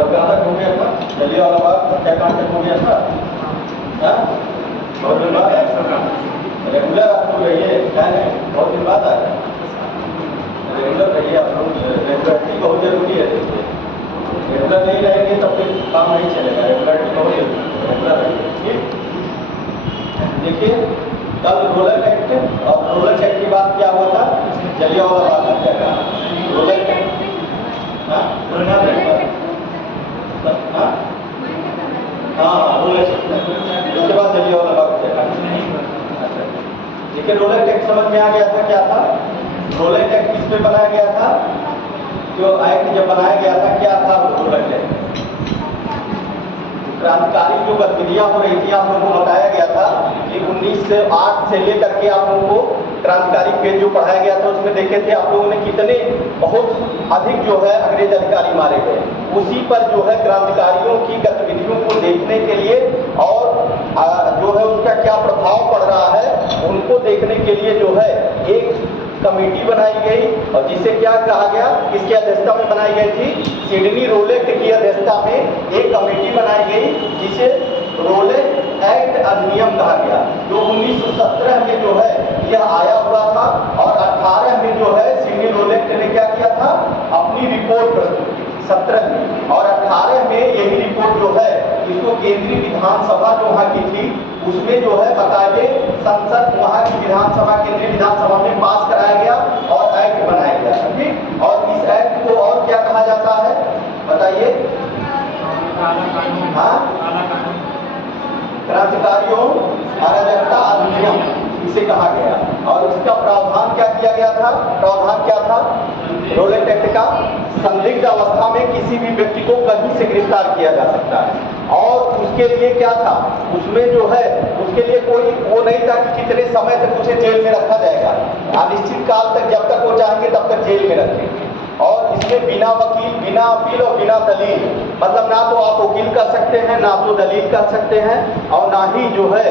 कल कहाँ तक हो गया था? जलियांवाला बाग हत्याकांड तक हो गया था। बहुत दिन बाद रेगुलर आप लोग रहिए, क्या नहीं, बहुत दिन बाद आए रेगुलर रहिए आप लोग। रेगुलरिटी बहुत जरूरी है। रेगुलर नहीं रहेंगे तब फिर काम नहीं चलेगा। रेगुलरिटी बहुत जरूरी है, रेगुलर रहिए। ठीक, देखिए कल रोलर एक्ट और रोलर एक्ट की बात क्या हुआ था? जलियांवाला बाग हत्याकांड, रोलर एक्ट, हाँ रोलर उसके बाद जलियांवाला बाग हत्याकांड। देखिए रोलर टैक्स समझ में आ गया था क्या था? रोलर टैक्स किस पे बनाया गया था? जो एक्ट जब बनाया गया था क्या था रोलर टैक्स? क्रांतिकारी जो गतिविधियां हो रही थी आप लोगों को बताया गया था कि 1908 से लेकर के आप लोगों को क्रांतिकारी पेज जो पढ़ाया गया था उसमें देखे थे आप लोगों ने कितने बहुत अधिक जो है अंग्रेज अधिकारी मारे गए। उसी पर जो है क्रांतिकारियों की गतिविधियों को देखने के लिए और जो है उसका क्या प्रभाव पड़ रहा है उनको देखने के लिए जो है एक कमेटी बनाई गई और जिसे क्या कहा गया, किसकी अध्यक्षता में बनाई गई थी? सिडनी रोलेट की अध्यक्षता में एक कमेटी बनाई गई जिसे रोलेट एक्ट अधिनियम कहा गया, जो 1917 में जो है यह आया हुआ था और 18 में जो है सिडनी रोलेट ने क्या किया था? अपनी रिपोर्ट प्रस्तुत की 17 में, और 18 में यही रिपोर्ट जो है इसको केंद्रीय विधानसभा जो वहाँ की थी उसमें जो है बताए संसद वहाँ की विधानसभा केंद्रीय विधानसभा में पास कराया गया और एक्ट बनाया गया। ठीक, और इस एक्ट को और क्या कहा जाता है बताइए? हाँ, क्रांतिकारियों अराजकता अधिनियम इसे कहा गया। और इसका प्रावधान क्या किया गया था? प्रावधान क्या था रोलेट एक्ट का? संदिग्ध अवस्था में किसी भी व्यक्ति को कहीं से गिरफ्तार किया जा सकता है और उसके लिए क्या था? उसमें जो है उसके लिए कोई वो नहीं था कि कितने समय तक उसे जेल में रखा जाएगा, अनिश्चित काल तक, जब तक वो चाहेंगे तब तक जेल में रखेंगे। और इसमें बिना वकील, बिना अपील और बिना दलील, मतलब ना तो आप वकील कर सकते हैं, ना तो दलील कर सकते हैं और ना ही जो है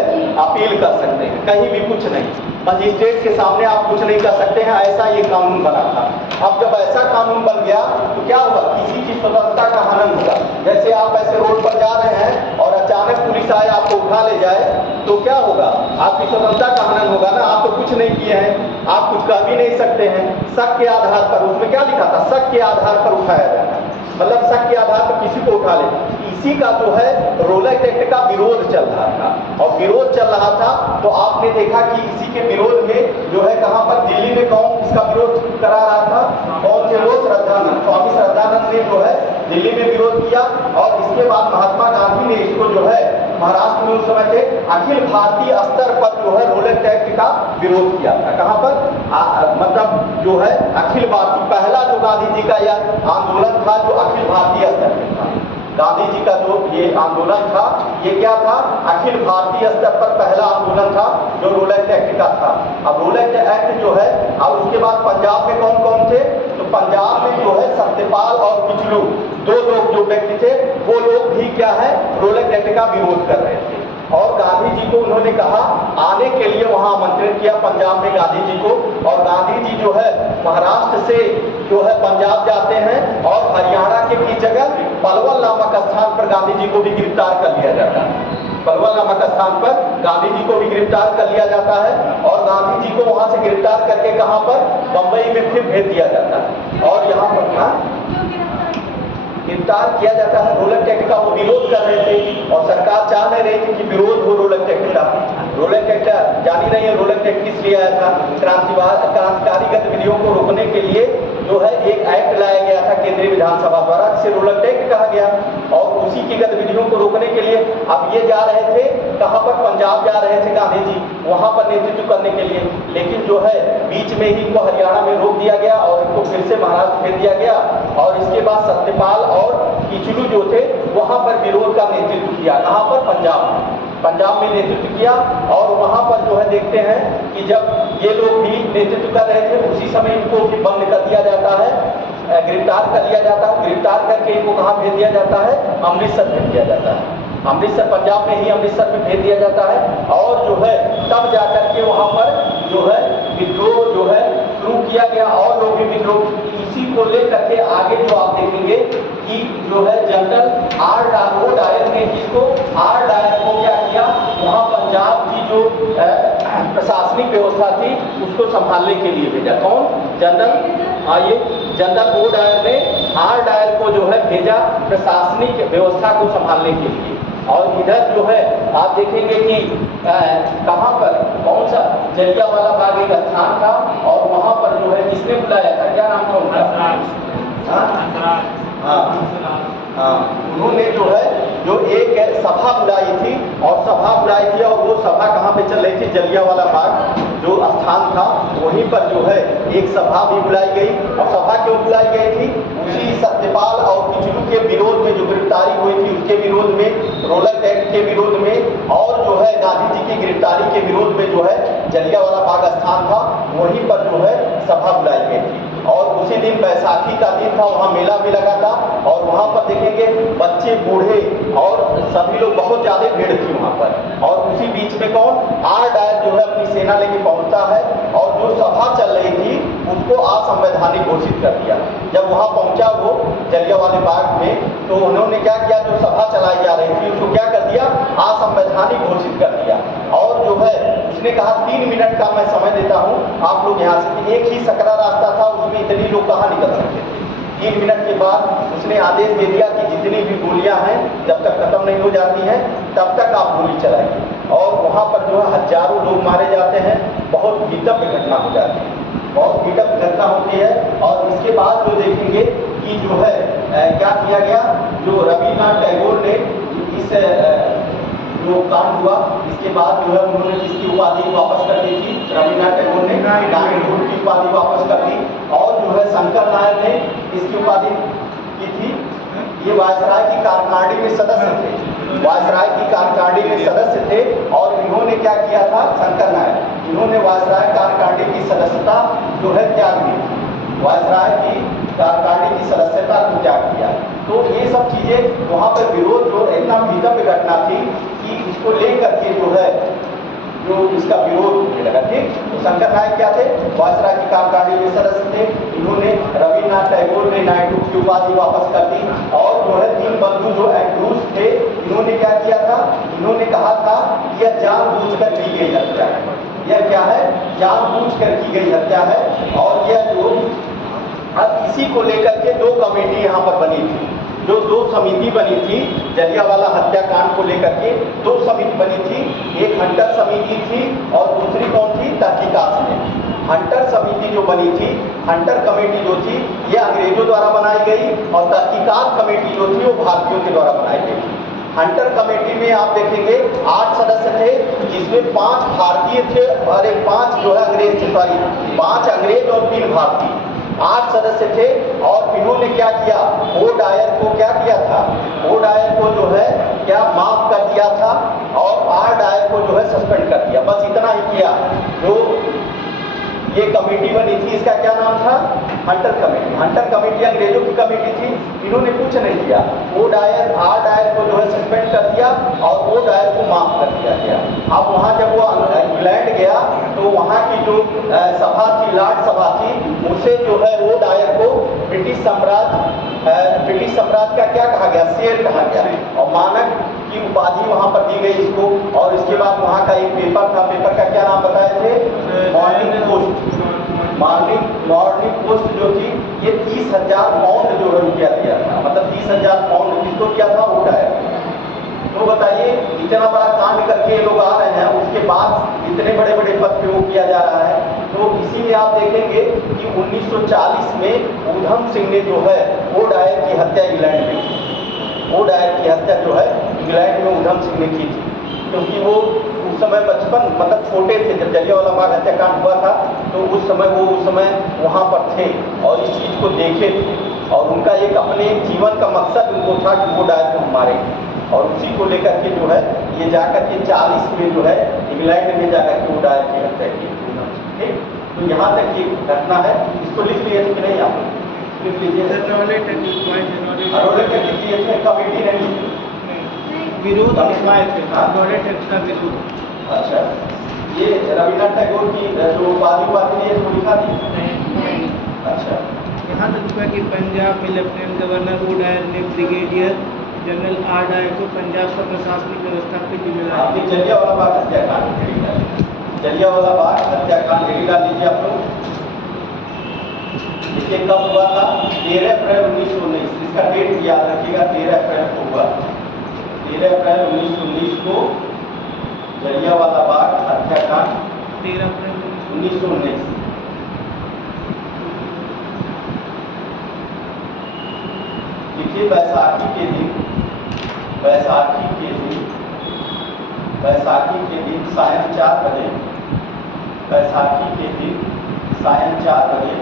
अपील कर सकते हैं, कहीं भी कुछ नहीं। मजिस्ट्रेट के सामने आप कुछ नहीं कर सकते हैं, ऐसा ये कानून बना था। अब जब ऐसा कानून बन गया तो क्या हुआ? किसी की स्वतंत्रता का हनन होगा। जैसे आप ऐसे रोड पर जा रहे हैं और अचानक पुलिस आए आपको उठा ले जाए तो क्या होगा? आपकी स्वतंत्रता का हनन होगा ना। आप तो कुछ नहीं किए हैं, आप कुछ कह भी नहीं सकते हैं। शक के आधार पर, उसमें क्या लिखा था? शक के आधार पर उठाया जाता है, मतलब शक के आधार पर किसी को उठा ले। इसी का जो है रोलेट एक्ट का विरोध चल रहा था और विरोध चल रहा था तो आपने देखा कि इसी के विरोध में जो है कहां पर दिल्ली में कौन इसका विरोध करा रहा था? कौन थे वो? श्रद्धानंद, स्वामी श्रद्धानंद ने जो है दिल्ली में विरोध किया और इसके बाद महात्मा गांधी ने इसको जो है महाराष्ट्र में उस समय थे अखिल भारतीय स्तर पर जो है रोलेट एक्ट का विरोध किया था। कहां पर? मतलब जो है अखिल भारतीय, पहला जो गांधी जी का यह आंदोलन था जो अखिल भारतीय स्तर पर था। गांधी जी का जो ये आंदोलन था ये क्या था? अखिल भारतीय स्तर पर पहला आंदोलन था जो रोलेट एक्ट का था। अब रोलेट एक्ट जो है, अब उसके बाद पंजाब में कौन कौन थे? तो पंजाब में जो है सत्यपाल और किचलू, दो लोग जो व्यक्ति थे वो लोग भी क्या है रोलेट एक्ट का विरोध कर रहे थे और गांधी जी को उन्होंने कहा आने के लिए, वहां आमंत्रित किया पंजाब में गांधी जी को। और गांधी जी जो है महाराष्ट्र से जो है पंजाब जाते हैं और हरियाणा के की जगह पलवल नामक स्थान पर गांधी जी को भी गिरफ्तार कर लिया जाता है। पलवल नामक स्थान पर गांधी जी को भी गिरफ्तार कर लिया जाता है और गांधी जी को वहां से गिरफ्तार करके कहां पर? बंबई में फिर भेज दिया जाता है और यहाँ पर गिरफ्तार किया जाता है। रोलेट एक्ट का वो विरोध कर रहे थे और सरकार चाह नहीं रही थी कि विरोध हो रोलेट एक्ट का। रोलेट एक्ट जानी नहीं है रोलेट एक्ट किस लिए आया था? क्रांतिकारी गतिविधियों को रोकने के लिए जो है एक एक्ट लाया गया था केंद्रीय विधानसभा द्वारा जिसे रोलेट एक्ट कहा गया और उसी की गतिविधियों को रोकने के लिए अब ये जा रहे थे कहां पर? पंजाब जा रहे थे गांधी जी, वहां पर नेतृत्व करने के लिए, लेकिन जो है बीच में ही इनको हरियाणा में रोक दिया गया और इनको फिर से महाराष्ट्र भेज दिया गया और इसके बाद सत्यपाल और किचलू जो थे वहां पर विरोध का नेतृत्व किया। कहां पर? पंजाब में नेतृत्व किया और वहां पर जो है देखते हैं कि जब ये लोग भी नेतृत्व कर रहे थे उसी समय इनको भी बंद कर दिया जाता है, गिरफ्तार कर लिया जाता है। गिरफ्तार करके इनको कहां भेज दिया जाता है? अमृतसर भेज दिया जाता है। अमृतसर, पंजाब में ही अमृतसर में भेज दिया जाता है और जो है तब जाकर के वहां पर जो है विद्रोह जो है शुरू किया गया और लोग भी विद्रोह उसी को लेकर के आगे जो आप देखेंगे कि जो है जनरल आर डायर ने जिसको आर डायर को क्या किया, वहाँ पंजाब की जो प्रशासनिक व्यवस्था थी उसको संभालने के लिए भेजा। कौन? जनरल आइए जनरल ओ डायर ने आर डायर को जो है भेजा प्रशासनिक व्यवस्था को संभालने के लिए। और इधर जो है आप देखेंगे कि कहाँ पर कौन सा जलियांवाला बाग एक स्थान था और वहाँ पर जो है किसने बुलाया था, क्या नाम था उनका? उन्होंने जो है जो एक सभा बुलाई थी और वो सभा कहाँ पे चल रही थी? जलियांवाला बाग जो स्थान था वहीं पर जो है एक सभा भी बुलाई गई। और सभा क्यों बुलाई गई थी? उसी सत्यपाल और किचलू के विरोध में जो गिरफ्तारी हुई थी उसके विरोध में, रोलर एक्ट के विरोध में और जो है गांधी जी की गिरफ्तारी के विरोध में जो है जलियांवाला बाग स्थान था वहीं पर जो है सभा बुलाई गई थी। और उसी दिन बैसाखी का दिन था, वहाँ मेला भी लगा था और वहाँ पर देखेंगे बच्चे बूढ़े और सभी लोग, बहुत ज़्यादा भीड़ थी वहाँ पर। और उसी बीच में कौन? आर डायर जो है अपनी सेना लेके पहुँचता है और जो सभा चल रही थी उसको असंवैधानिक घोषित कर दिया। जब वहाँ पहुँचा वो जलियांवाले बाग में तो उन्होंने क्या किया, जो सभा चलाई जा रही थी उसको क्या कर दिया, असंवैधानिक घोषित कर दिया। और जो है उसने कहा 3 मिनट का मैं समय देता हूँ आप लोग यहाँ से, एक ही सकरा रास्ता था उसमें इतने लोग कहाँ निकल सकते थे। 3 मिनट के बाद उसने आदेश दे दिया कि जितनी भी गोलियां हैं जब तक खत्म नहीं हो जाती हैं तब तक आप गोली चलाइए। और वहाँ पर जो है हजारों लोग मारे जाते हैं, बहुत भीतव्य घटना हो जाती है, बहुत भीतव्य घटना होती है। और इसके बाद जो देखेंगे कि जो है क्या किया गया, जो रविन्द्रनाथ टैगोर ने इस जो कांड हुआ इसके बाद जो है उन्होंने इसकी उपाधि वापस कर दी थी। रविन्द्रनाथ टैगोर ने नाइटहुड की उपाधि वापस कर दी और जो है शंकर नायर ने इसकी उपाधि की थी। ये वायसराय की कार्यकारिणी में सदस्य थे, वायसराय की कार्यकारिणी में सदस्य थे और इन्होंने क्या किया था, शंकर नायर, इन्होंने वायसराय कार्यकारिणी की सदस्यता जो है त्याग दी, वायसराय की कार्यकारिणी की सदस्यता को त्याग किया। तो ये सब चीजें वहाँ पर विरोध जो इतना भीतव्य घटना थी कि इसको लेकर के जो है जो इसका विरोध होने लगा। ठीक, तो शंकर नायक क्या थे, वायसराय की कार्यकारिणी के सदस्य थे। इन्होंने रविन्द्रनाथ टैगोर ने नाइटहुड की उपाधि वापस कर दी और जो है दीनबंधु जो एंड्रूज थे इन्होंने क्या किया था, इन्होंने कहा था यह जानबूझकर की गई हत्या है, यह क्या है, जानबूझकर की गई हत्या है। और यह जो अब इसी को लेकर के 2 कमेटी यहाँ पर बनी थी, जो 2 समिति बनी थी जलियांवाला हत्याकांड को लेकर के 2 समिति बनी थी। एक हंटर समिति थी और दूसरी कौन थी, तहकीकात समिति। हंटर समिति जो बनी थी, हंटर कमेटी जो थी ये अंग्रेजों द्वारा बनाई गई और तहकीकात कमेटी जो थी वो भारतीयों के द्वारा बनाई गई। हंटर कमेटी में आप देखेंगे 8 सदस्य थे जिसमें 5 भारतीय थे और 5 जो है अंग्रेज थे, सॉरी 5 अंग्रेज और 3 भारतीय, 8 सदस्य थे। और इन्होंने क्या किया, ओ डायर को क्या किया था, ओ डायर को जो है क्या माफ कर दिया था और आर डायर को जो है सस्पेंड कर दिया, बस इतना ही किया। जो ये कमेटी बनी थी इसका क्या नाम था, हंटर कमेटी। हंटर कमेटी अंग्रेजों की कमेटी थी, इन्होंने कुछ नहीं किया, ओ डायर आर डायर को जो है सस्पेंड कर दिया और ओ डायर को माफ कर दिया गया। अब वहाँ जब वो इंग्लैंड गया तो वहाँ की जो सभा थी, लॉर्ड सभा थी, उसे जो है ओ डायर को ब्रिटिश साम्राज्य का क्या कहा गया, शेर कहा गया और मानक की उपाधि वहाँ पर दी गई इसको। और इसके बाद वहाँ का एक पेपर था, पेपर का क्या नाम बताए थे, मॉर्निंग पोस्ट। मॉर्निंग पोस्ट जो थी ये 30,000 पाउंड जो है रुपया दिया था, मतलब 30,000 पाउंड किसको दिया था, ओ डायर। तो बताइए इतना बड़ा कांड करके ये लोग आ रहे हैं, उसके बाद इतने बड़े बड़े पद पे वो किया जा रहा है। तो इसी में आप देखेंगे कि 1940 में ऊधम सिंह ने जो है ओ डायर की हत्या इंग्लैंड में की। ओ डायर की हत्या जो है इंग्लैंड में ऊधम सिंह ने की थी, क्योंकि वो उस समय बचपन मतलब छोटे थे जब जलियांवाला बाग हत्याकांड हुआ था, तो उस समय वहाँ पर थे और इस चीज़ को देखे थे और उनका एक अपने जीवन का मकसद उनको था कि वो डायर को मारेंगे। और उसी को लेकर के जो है ये जाकर के 40 में जो है इंग्लैंड में जाकर के वो डायर की हत्या की। ठीक, तो यहाँ तक ये घटना है, इसको लिख लिए थे कि नहीं, आप लिख लीजिए। कमेटी नहीं विरोध लिखवाए थे, का विरोध। अच्छा, ये रविन्द्रनाथ टैगोर की जो उपाधि थी इसको लिखा थी। अच्छा, यहाँ तक हुआ कि पंजाब में लेफ्टिनेंट गवर्नर ओ डायर ने ब्रिगेडियर जनरल आर डायर को पंजाब का प्रशासनिक व्यवस्था की जिम्मेदारी आपने जलियांवाला बाग हत्याकांड, जलियांवाला बाग हत्याकांड डेट डाल लीजिए आप लोग। देखिए कब हुआ था, 13 अप्रैल 1919। इसका डेट याद रखिएगा, 13 अप्रैल को हुआ। 13 अप्रैल 1919 को जलियांवाला बाग हत्याकांड 13 अप्रैल 1919। देखिए बैसाखी के दिन सायं 4 बजे, बैसाखी के दिन सायं 4 बजे,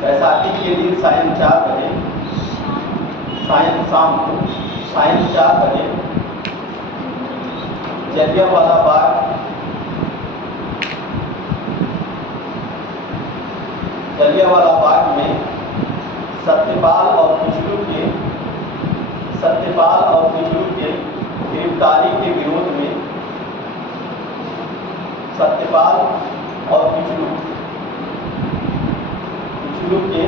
बैसाखी के दिन सायं 4 बजे, शाम को सायं 4 बजे जलियांवाला बाग में सत्यपाल और बिजलू के गिरफ्तारी के विरोध में, सत्यपाल और बिजलू के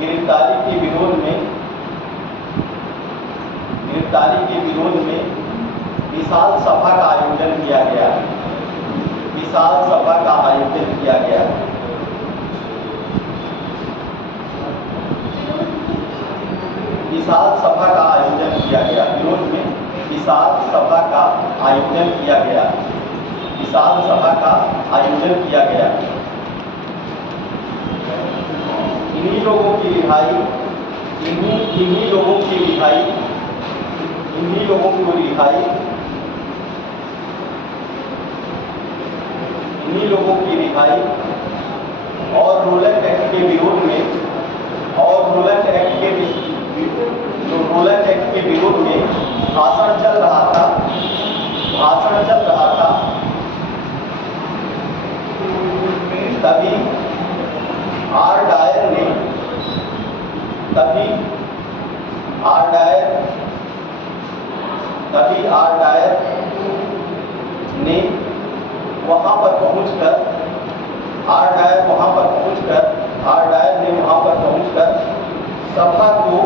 गिरफ्तारी के विरोध में विशाल सभा का आयोजन किया गया। विशाल सभा का आयोजन किया गया। विशाल सभा का आयोजन किया गया। विरोध में विशाल सभा का आयोजन किया गया। विशाल सभा का आयोजन किया गया। इन्हीं लोगों की रिहाई, इन्हीं लोगों की रिहाई और रोलक एक्ट के विरोध में, रोलक एक्ट के विरोध में भाषण चल रहा था। तभी आर डायर ने वहां पर पहुंचकर सभा को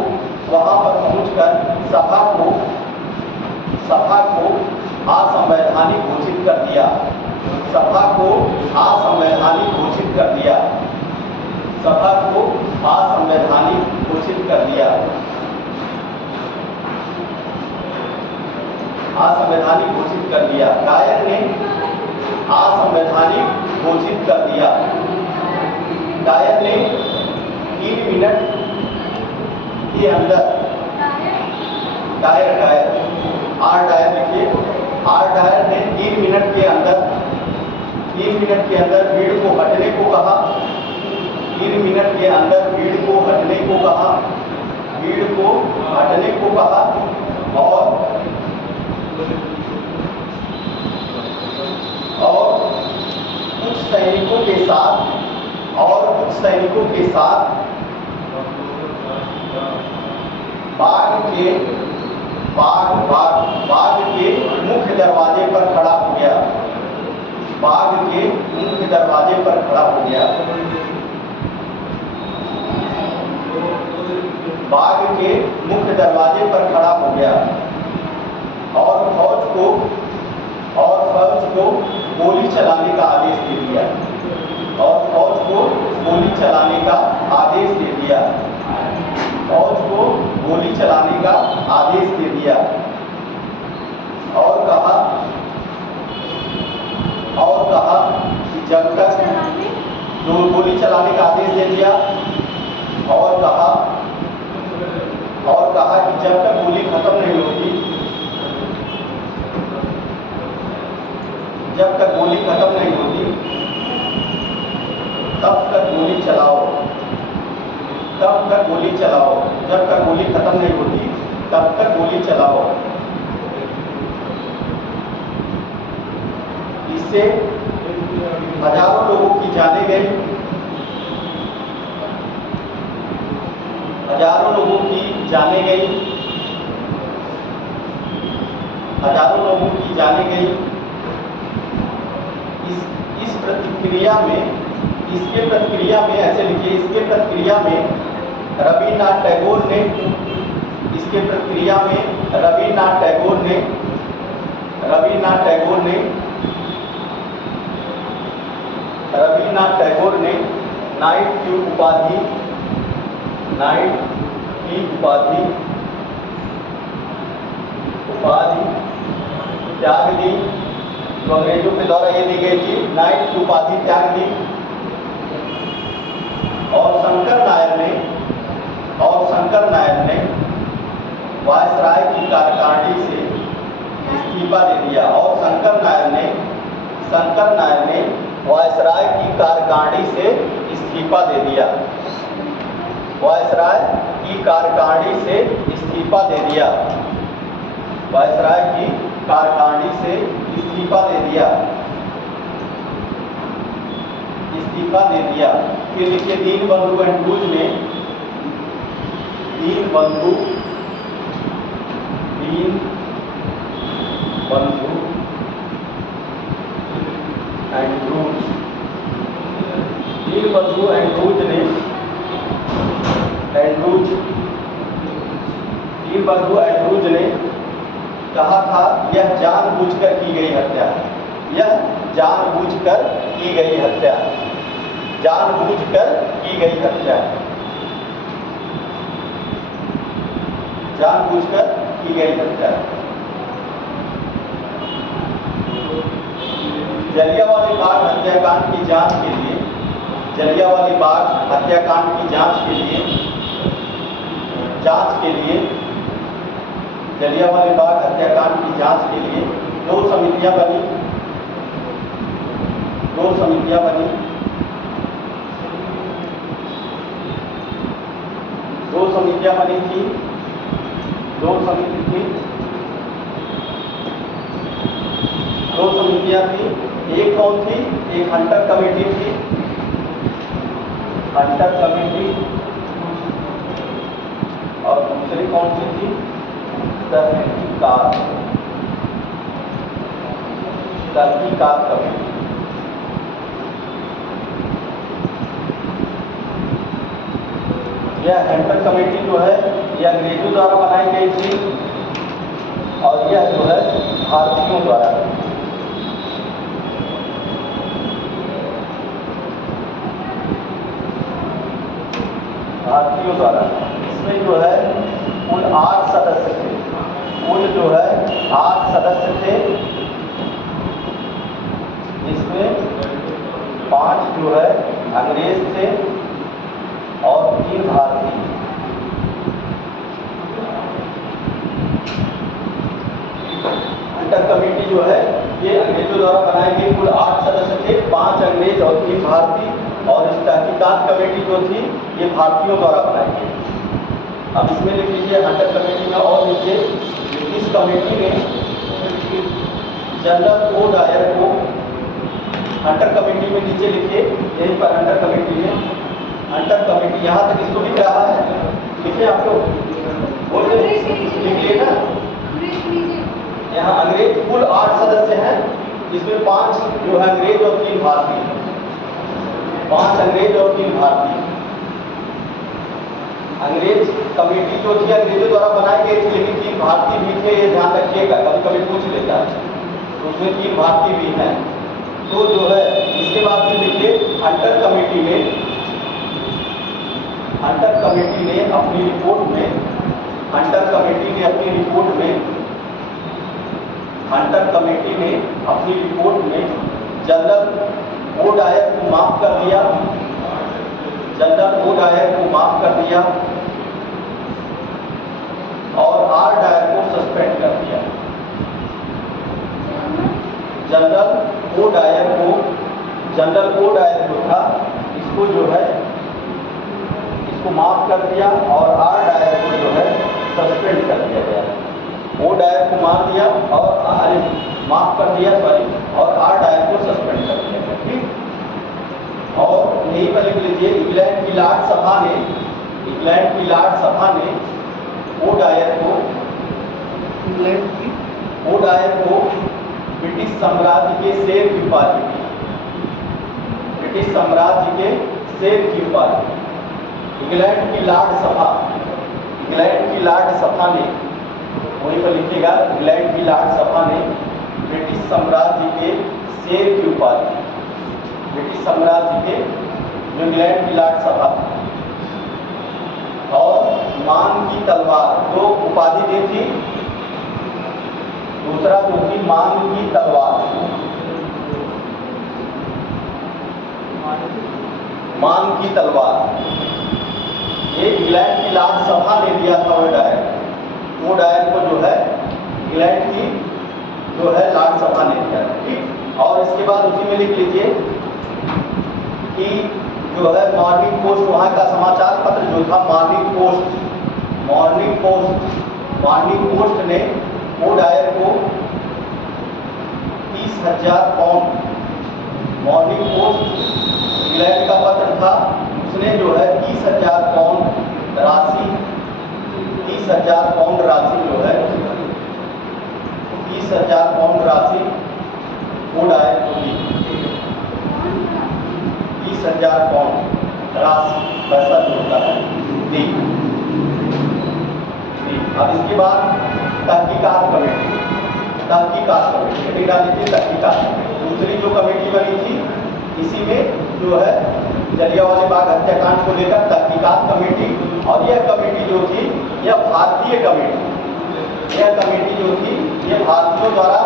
असंवैधानिक घोषित कर दिया। सभा को असंवैधानिक घोषित कर दिया। डायर ने असंवैधानिक घोषित कर दिया। डायर ने 3 मिनट के अंदर, आर डायर लिखिए, आर डायर ने 3 मिनट के अंदर भीड़ को हटने को कहा। 3 मिनट के अंदर भीड़ को हटने को कहा और कुछ सैनिकों के साथ बाग के मुख्य दरवाजे पर खड़ा हो गया। और फौज को गोली चलाने का आदेश दे दिया। और कहा कि जब तक गोली चलाने का आदेश दे दिया और कहा कि जब तक गोली खत्म नहीं होती, तब तक गोली चलाओ। जब तक गोली खत्म नहीं होती तब तक गोली चलाओ। इससे हजारों लोगों की जानें गई। इसके प्रतिक्रिया में ऐसे लिखिए, इसके प्रतिक्रिया में रविन्द्रनाथ टैगोर ने नाइट की उपाधि त्याग दी। तो अंग्रेजों के द्वारा ये दी गई थी, नाइट की उपाधि त्याग दी। और शंकर नायर ने वायसराय की कार्यकारिणी से इस्तीफा दे दिया। और शंकर नायर ने वायसराय की कार्यकारिणी से इस्तीफा दे दिया। वायसराय की कार्यकारिणी से इस्तीफा दे दिया। फिर लिखिए, दीनबंधु एंड्रूज ने कहा था, यह जानबूझकर की गई हत्या है। जानबूझकर की गई हत्या है। जलियांवाला बाग हत्याकांड की जांच के लिए दो समितियां बनी। दो समितियां थी। एक कौन थी? एक हंटर कमेटी थी। और दूसरी कौन सी थी? तहकीकात कमेटी। यह हंटर कमेटी जो है, यह अंग्रेजों द्वारा बनाई गई थी और यह जो है भारतीयों द्वारा। इसमें जो है कुल 8 सदस्य थे। 8 सदस्य थे। इसमें 5 जो है अंग्रेज थे और 3 भारतीय। हंटर कमेटी जो है ये अंग्रेजों द्वारा बनाई गई, कुल 8 सदस्य थे, 5 अंग्रेज और 3 भारतीय। और इस तहकीकात कमेटी जो थी ये भारतीयों द्वारा बनाई गई। अब इसमें लिख लीजिए हंटर कमेटी में, और नीचे ब्रिटिश कमेटी ने जनरल ओ डायर को, हंटर कमेटी में नीचे लिखिए, यहीं पर हंटर कमेटी यहाँ तक इसको भी रहा है, लिखिए आप लोग, बोलिए, लिखिए ना। यहाँ अंग्रेज कुल 8 सदस्य हैं, जिसमें 5 जो है अंग्रेज और 3 भारतीय। 5 अंग्रेज और 3 भारतीय। अंग्रेज कमेटी जो थी अंग्रेजों द्वारा बनाई गई थी, लेकिन 3 भारतीय भी थे, ये ध्यान रखिएगा, कभी कभी पूछ लेता है। तो उसमें 3 भारतीय भी हैं। तो जो है इसके बाद फिर देखिए, हंटर कमेटी ने अपनी रिपोर्ट में जनरल ओ डायर को माफ कर दिया। और आर डायर को सस्पेंड कर दिया। जनरल ओ डायर जो था, इसको माफ कर दिया और आर डायर को जो है सस्पेंड कर दिया गया। ओ डायर को माफ कर दिया, और आर डायर को सस्पेंड कर दिया गया। ठीक। और यहीं पर लिख लीजिए, इंग्लैंड की लॉर्ड सभा ने ओ डायर को ब्रिटिश साम्राज्य के शेर की उपाधि दी। ब्रिटिश साम्राज्य के शेर की उपाधि। इंग्लैंड की लॉर्ड सभा, इंग्लैंड की लॉर्ड सभा ने, वहीं पर लिखिएगा, इंग्लैंड की लॉर्ड सभा ने ब्रिटिश साम्राज्य के शेर की उपाधि, ब्रिटिश साम्राज्य के जो इंग्लैंड की लॉर्ड सभा और मान की तलवार, दो उपाधि दी थी। दूसरा जो थी मान की तलवार, मान की तलवार, ये इंग्लैंड की लॉर्ड सभा ने दिया था वो डायर। वो डायर को जो है इंग्लैंड की जो है लॉर्ड सभा ने दिया है, ठीक। और इसके बाद उसी में लिख लीजिए कि जो है मॉर्निंग पोस्ट, वहाँ का समाचार पत्र जो था मॉर्निंग पोस्ट, मॉर्निंग पोस्ट ने वो डायर को 30,000 पाउंड, मॉर्निंग पोस्ट इंग्लैंड का पत्र था, उसने जो है 30,000 पाउंड राशि, 30,000 पाउंड राशि जो है 30,000 पाउंड राशि वो डायर को दी। 30,000 पाउंड राशि पैसा जो होता है दी। अब इसके बाद तहकीकात कमेटी, तहकीकात कमेटी डाली थी, तहकीकात। दूसरी जो कमेटी बनी थी इसी में जो है जलियांवाला बाग हत्याकांड को लेकर तहकीकात कमेटी, और यह कमेटी जो थी यह भारतीय कमेटी, यह कमेटी जो थी ये भारतीयों द्वारा,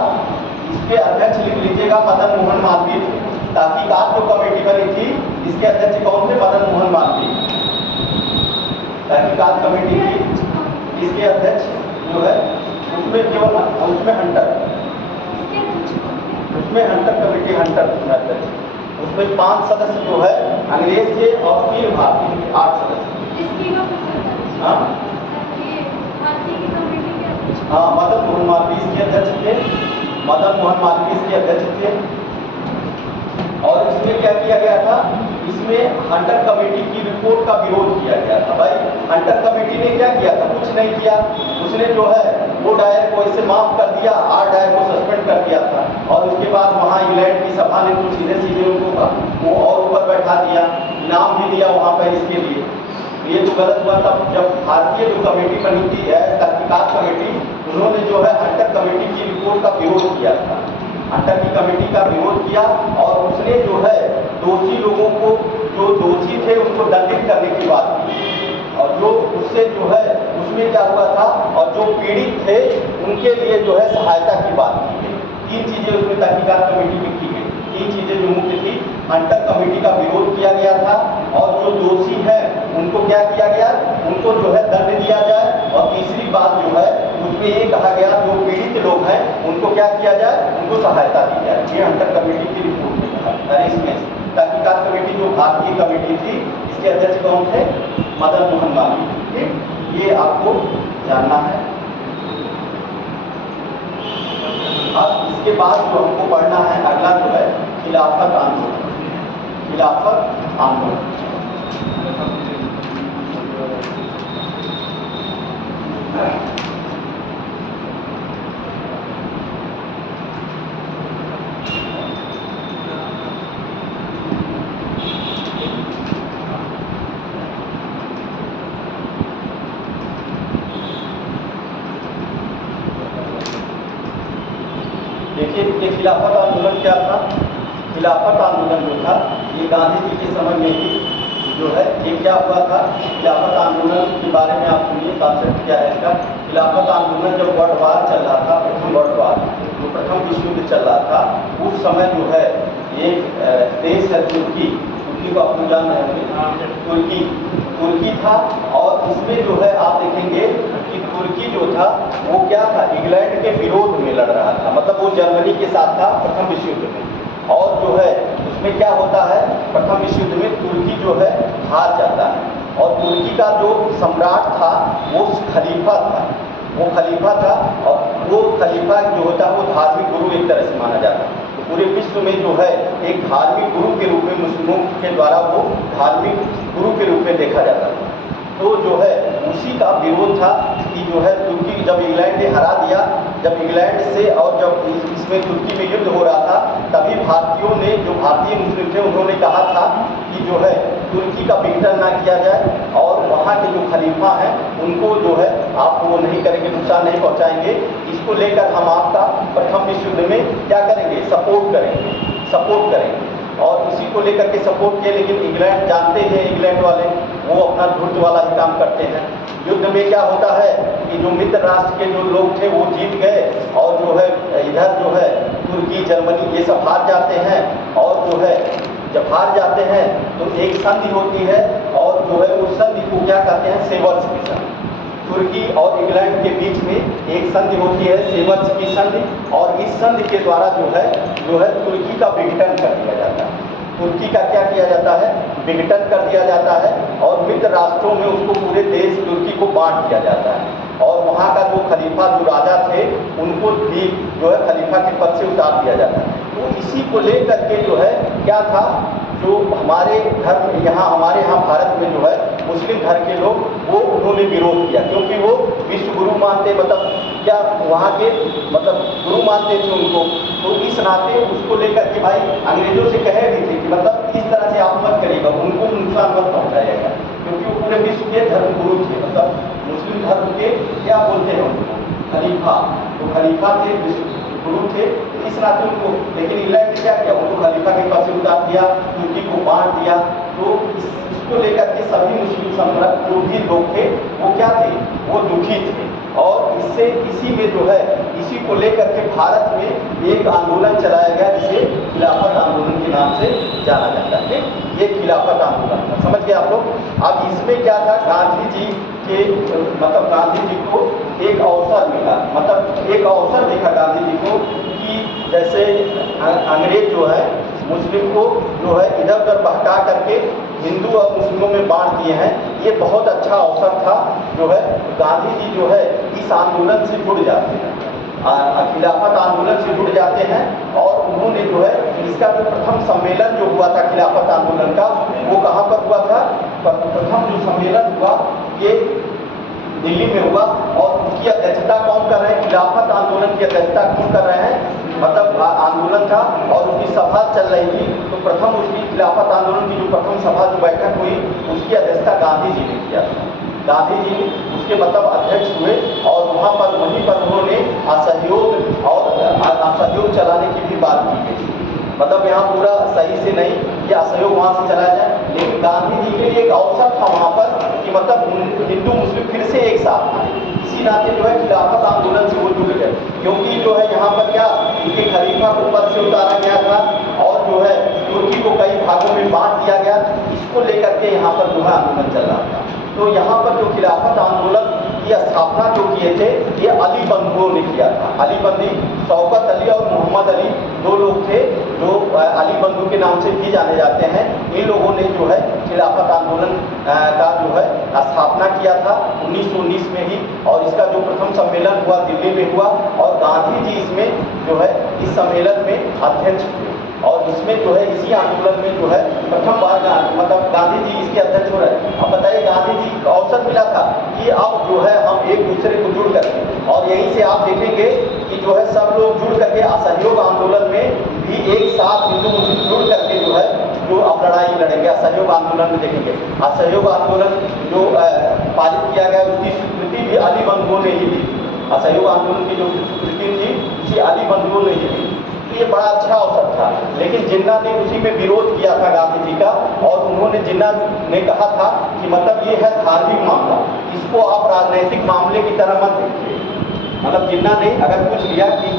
इसके अध्यक्ष लिख लीजिएगा मदन मोहन मालवीय थे। तहकीकात जो कमेटी बनी थी इसके अध्यक्ष कौन थे? मदन मोहन मालवीय। तहकीकात कमेटी थी, इसके अध्यक्ष जो है उसमें केवल उसमें हंटर कमेटी, हंटर अध्यक्ष। उसमें 5 सदस्य जो है अंग्रेज थे और 3 भारतीय, 8 सदस्य। हाँ, मदन मोहन मालवीय इसके अध्यक्ष थे, मदन मोहन मालवीय इसके अध्यक्ष थे। और इसमें क्या किया गया था? इसमें हंटर कमेटी की रिपोर्ट का विरोध किया गया था। भाई हंटर कमेटी ने क्या किया था? कुछ नहीं किया। उसने जो है वो डायर को इसे माफ कर दिया, 8 डायर को सस्पेंड कर दिया था। और उसके बाद वहाँ इंग्लैंड की सभा ने कुछ सीधे उनको वो और ऊपर बैठा दिया, इनाम भी दिया वहाँ पर इसके लिए। ये तो गलत हुआ। तब जब भारतीय जो कमेटी बनी थी है तहकीकात कमेटी, उन्होंने जो है हंटर कमेटी की रिपोर्ट का विरोध किया था, हंटर की कमेटी का विरोध किया। और उसने जो है दोषी लोगों को, जो दोषी थे उनको दंडित करने की बात की, और जो उससे जो है उसमें क्या हुआ था, और जो पीड़ित थे उनके लिए जो है सहायता की बात की गई। 3 चीजें उसमें तहकीकात कमेटी में की गई। 3 चीजें जो मुख्य थी, हंटर कमेटी का विरोध किया गया था, और जो दोषी हैं उनको क्या किया गया, उनको जो है दंड दिया जाए। और तीसरी बात जो है उसमें ये कहा गया जो पीड़ित लोग हैं उनको क्या किया जाए, उनको सहायता दी जाए। ये हंटर कमेटी की रिपोर्ट में कहा। अरे इसमें तहकीकात कमेटी जो भारतीय कमेटी थी इसके अध्यक्ष कौन थे? मदन मोहन मालवीय। ठीक, ये आपको जानना है। अब इसके बाद जो हमको पढ़ना है अगला जो है खिलाफत आंदोलन, खिलाफत आंदोलन। देखिए ये खिलाफत आंदोलन क्या था? खिलाफत आंदोलन जो था ये गांधी जी के समय में ही जो है ये क्या हुआ था। खिलाफत आंदोलन के बारे में आप सुनिए, कॉन्सेप्ट क्या है इसका। खिलाफत आंदोलन जब वर्ल्ड वार चल रहा था, प्रथम वर्ल्ड वार, जो प्रथम विश्व युद्ध चल रहा था, उस समय जो है एक देश है तुर्की, तुर्की को आप जान रहे होंगे, तुर्की था। और इसमें जो है आप देखेंगे कि तुर्की जो था वो क्या था, इंग्लैंड के विरोध में लड़ रहा था, मतलब वो जर्मनी के साथ था प्रथम विश्व युद्ध में। और जो है उसमें क्या होता है, प्रथम विश्व युद्ध में तुर्की जो है हार जाता है। और तुर्की का जो सम्राट था वो खलीफा था, वो खलीफा था। और वो खलीफा जो होता है वो धार्मिक गुरु एक तरह से माना जाता है। तो पूरे विश्व में जो है एक धार्मिक गुरु के रूप में मुस्लिमों के द्वारा वो धार्मिक गुरु के रूप में देखा जाता था। तो जो है उसी का विरोध था कि जो है तुर्की जब इंग्लैंड ने हरा दिया, जब इंग्लैंड से और जब इसमें तुर्की में युद्ध हो रहा था, तभी भारतीयों ने, जो भारतीय मुस्लिम थे, उन्होंने कहा था कि जो है तुर्की का विघटन ना किया जाए और वहाँ के जो खलीफा हैं उनको जो है आप वो नहीं करेंगे, नुकसान नहीं पहुँचाएंगे। इसको लेकर हम आपका प्रथम विश्व युद्ध में क्या करेंगे, सपोर्ट करेंगे और इसी को लेकर के सपोर्ट किया। लेकिन इंग्लैंड जानते हैं, इंग्लैंड वाले वो अपना धूर्त वाला ही काम करते हैं। युद्ध में क्या होता है कि जो मित्र राष्ट्र के जो लोग थे वो जीत गए और जो है इधर जो है तुर्की, जर्मनी ये सब हार जाते हैं। और जो है जब हार जाते हैं तो एक संधि होती है और जो है उस संधि को क्या कहते हैं, सेवर्स की संधि। तुर्की और इंग्लैंड के बीच में एक संधि होती है, सेवर्स की संधि, और इस संधि के द्वारा जो है तुर्की का विघटन कर दिया जाता है। तुर्की का क्या किया जाता है, विघटन कर दिया जाता है और मित्र राष्ट्रों में उसको पूरे देश तुर्की को बांट दिया जाता है। और वहाँ का जो खलीफा, जो राजा थे, उनको भी जो है खलीफा के पद से उतार दिया जाता है। तो इसी को लेकर के जो है क्या था, जो हमारे धर्म हमारे यहाँ भारत में जो है मुस्लिम धर्म के लोग वो उन्होंने विरोध किया, क्योंकि वो विश्व गुरु मानते, मतलब क्या वहाँ के मतलब गुरु मानते थे उनको। तो इस नाते उसको लेकर के भाई अंग्रेजों से कहे भी थे कि मतलब इस तरह से आप मत करिएगा, उनको नुकसान मत पहुँचाइएगा, क्योंकि वो पूरे विश्व के धर्म गुरु थे। मतलब मुस्लिम धर्म के क्या बोलते हैं उनको, खलीफा, तो खलीफा थे, विश्व गुरु थे, इस नाते उनको। लेकिन इंग्लैंड ने क्या किया, उनको खलीफा के पास से उतार दिया, तुर्की को बांट दिया। तो इसको लेकर के सभी मुस्लिम सम्राट जो भी लोग थे वो क्या थे, वो दुखी थे। और इसी में जो है इसी को लेकर के भारत में एक आंदोलन चलाया गया जिसे खिलाफत आंदोलन के नाम से जाना जाता है। ये खिलाफत आंदोलन था, समझ गए आप लोग। अब इसमें क्या था, गांधी जी के मतलब गांधी जी को एक अवसर मिला, मतलब एक अवसर देखा गांधी जी को कि जैसे अंग्रेज जो है मुस्लिम को जो है इधर उधर बहका करके हिंदू और मुस्लिमों में बांट दिए हैं। ये बहुत अच्छा अवसर था। जो है गांधी जी जो है इस आंदोलन से जुड़ जाते हैं, खिलाफत आंदोलन से जुड़ जाते हैं। और उन्होंने जो है इसका जो प्रथम सम्मेलन जो हुआ था खिलाफत आंदोलन का, वो कहाँ पर हुआ था, प्रथम जो सम्मेलन हुआ ये दिल्ली में हुआ। और उसकी अध्यक्षता कौन कर रहे हैं, खिलाफत आंदोलन की अध्यक्षता कौन कर रहे हैं, मतलब आंदोलन था और उसकी सभा चल रही थी। तो प्रथम उसकी खिलाफत आंदोलन की जो प्रथम सभा जो बैठक हुई उसकी अध्यक्षता गांधी जी ने किया था। गांधी जी उसके मतलब अध्यक्ष हुए और वहीं पर उन्होंने असहयोग और असहयोग चलाने की भी बात की गई। मतलब यहाँ पूरा सही से नहीं कि असहयोग वहाँ से चला जाए, लेकिन गांधी जी के लिए एक अवसर था वहाँ पर कि मतलब हिंदू मुस्लिम फिर से एक साथ आए। इसी नाते जो है खिलाफत आंदोलन से वो जुड़ गए, क्योंकि जो है यहाँ पर क्या इनके खलीफा को पद से उतारा गया था और जो है तुर्की को कई भागों में बांट दिया गया। इसको लेकर के यहाँ पर जो है आंदोलन चल रहा था। तो यहाँ पर जो खिलाफत आंदोलन की स्थापना जो किए थे ये अली बंधुओं ने किया था। अली बंदी, शौकत अली और मोहम्मद अली दो लोग थे जो अली बंधु के नाम से भी जाने जाते हैं। इन लोगों ने जो है खिलाफत आंदोलन का जो है स्थापना किया था 1919 में ही। और इसका जो प्रथम सम्मेलन हुआ दिल्ली में हुआ और गांधी जी इसमें जो है इस सम्मेलन में अध्यक्ष हुए। और इसमें जो है इसी आंदोलन में जो है प्रथम बार मतलब गांधी जी इसके अध्यक्ष हो रहे हैं। अब बताइए गांधी जी को अवसर मिला था कि अब जो है हम एक दूसरे को जुड़ करके, और यहीं से आप देखेंगे कि जो है सब लोग जुड़ करके असहयोग आंदोलन में भी एक साथ हिंदू मुस्लिम जुड़ करके जो है जो अब लड़ाई लड़ेंगे। असहयोग आंदोलन में देखेंगे असहयोग आंदोलन जो पारित किया गया उसकी स्वीकृति भी अली बंधुओं ने ही दी। असहयोग आंदोलन की जो स्वीकृति थी उसी अली बंधुओं ने ही दी। ये बड़ा अच्छा अवसर था। लेकिन जिन्ना ने उसी में विरोध किया था गांधी जी का, और उन्होंने जिन्ना ने कहा था कि मतलब ये है धार्मिक मामला, इसको आप राजनीतिक मामले की तरह मत देखिए। मतलब जिन्ना ने अगर पूछ लिया कि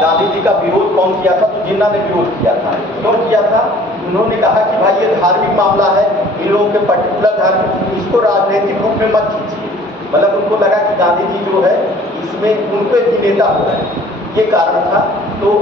गांधी जी का विरोध कौन किया था, तो जिन्ना ने विरोध किया था। क्यों किया था? उन्होंने कहा कि भाई ये धार्मिक मामला है, इन लोगों के पर्टिकुलर धर्म, इसको राजनीतिक रूप में मत खींचिए। मतलब उनको लगा कि गांधी जी जो है इसमें उनको एक नेता हो रहे हैं, ये कारण था। तो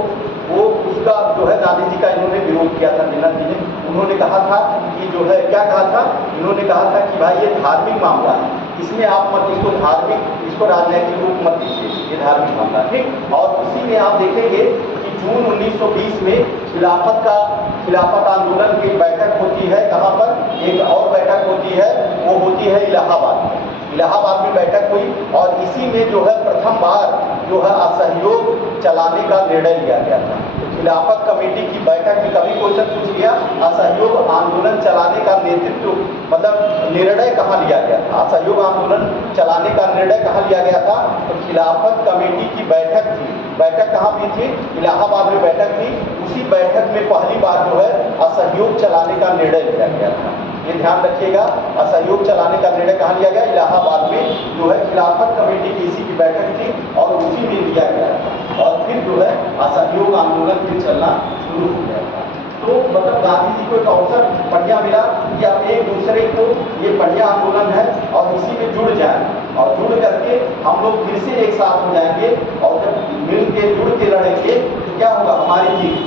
वो उसका जो है गांधी जी का इन्होंने विरोध किया था जिन्ना जी ने। उन्होंने कहा था कि जो है क्या कहा था, इन्होंने कहा था कि भाई ये धार्मिक मामला है, इसमें आप मत इसको धार्मिक, इसको राजनीतिक रूप मत दीजिए, ये धार्मिक मामला है, ठीक। और उसी में आप देखेंगे कि जून 1920 में खिलाफत आंदोलन की बैठक होती है। कहाँ पर? एक और बैठक होती है, वो होती है इलाहाबाद इलाहाबाद में बैठक हुई और इसी में जो है प्रथम बार जो है असहयोग चलाने का निर्णय लिया गया था। खिलाफत कमेटी की बैठक में कभी क्वेश्चन पूछ लिया, असहयोग आंदोलन चलाने का नेतृत्व मतलब निर्णय कहाँ लिया गया था, असहयोग आंदोलन चलाने का निर्णय कहाँ लिया गया था, तो खिलाफत कमेटी की बैठक थी। बैठक कहाँ भी थी? इलाहाबाद में बैठक थी। उसी बैठक में पहली बार जो है असहयोग चलाने का निर्णय लिया गया था। ये ध्यान रखिएगा, असहयोग चलाने का निर्णय कहाँ लिया गया? इलाहाबाद में जो है खिलाफत कमेटी की इसी की बैठक थी और उसी में लिया गया था और फिर जो है असहयोग आंदोलन फिर चलना शुरू हो गया था। तो मतलब गांधी जी को एक अवसर बढ़िया मिला कि अब एक दूसरे को ये बढ़िया आंदोलन है और इसी में जुड़ जाए और जुड़ करके हम लोग फिर से एक साथ हो जाएंगे और जब मिल के जुड़ के लड़ेंगे तो क्या होगा? हमारी जीत।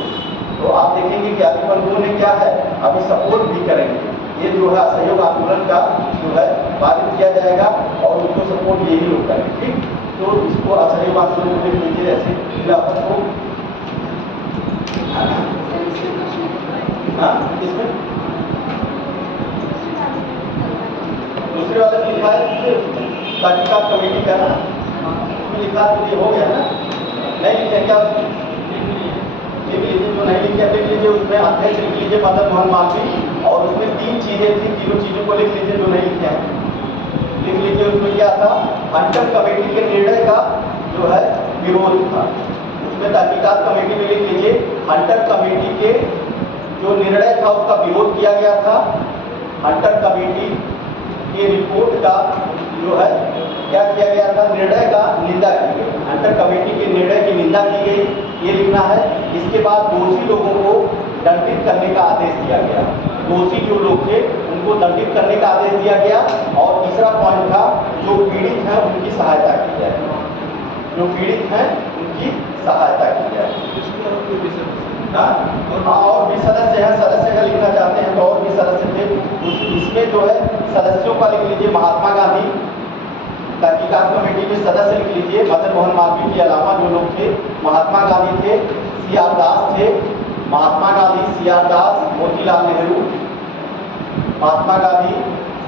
तो आप देखेंगे कि आदि बंधुओं ने क्या है अभी सपोर्ट भी करेंगे। ये जो है असहयोग आंदोलन का जो है पारित किया जाएगा और उसको सपोर्ट यही लोग करेंगे। ठीक, तो इसको असहयोग आंदोलन को लिख लीजिए ऐसे खिलाफत को। हाँ, इसमें दूसरे वाले में लिखा है तहकीकात कमेटी का ना, उसमें लिखा तो ये हो गया ना, नहीं लिखे क्या? लिख लीजिए, जो नहीं लिखे लिख लीजिए, उसमें अध्यक्ष लिख लीजिए मदन मोहन मालवीय और उसमें 3 चीजें थी, तीनों चीजों को लिख लीजिए जो नहीं लिखे हैं। लिख लीजिए उसमें क्या था? हंटर कमेटी के निर्णय का जो है विरोध था। उसमें तहकीकात कमेटी में लिख लीजिए हंटर कमेटी के जो निर्णय था उसका विरोध किया गया था। हंटर कमेटी की रिपोर्ट का जो है क्या किया गया था? निर्णय का निंदा की गई। हंटर कमेटी के निर्णय की निंदा की गई, ये लिखना है। इसके बाद दोषी लोगों को दंडित करने का आदेश दिया गया। दोषी जो लोग थे उनको दंडित करने का आदेश दिया गया। और तीसरा पॉइंट था जो पीड़ित हैं उनकी सहायता की जाए, जो पीड़ित हैं उनकी सहायता की जाए। और भी सदस्य हैं, सदस्य का लिखना चाहते हैं तो और भी सदस्य थे। इसमें जो है सदस्यों का लिख लीजिए महात्मा गांधी, तहकीकात कमेटी में सदस्य लिख लीजिए मदन मोहन मालवीय के अलावा जो लोग थे, महात्मा गांधी थे, सीआर दास थे, महात्मा गांधी, सीआर दास, मोतीलाल नेहरू, महात्मा गांधी,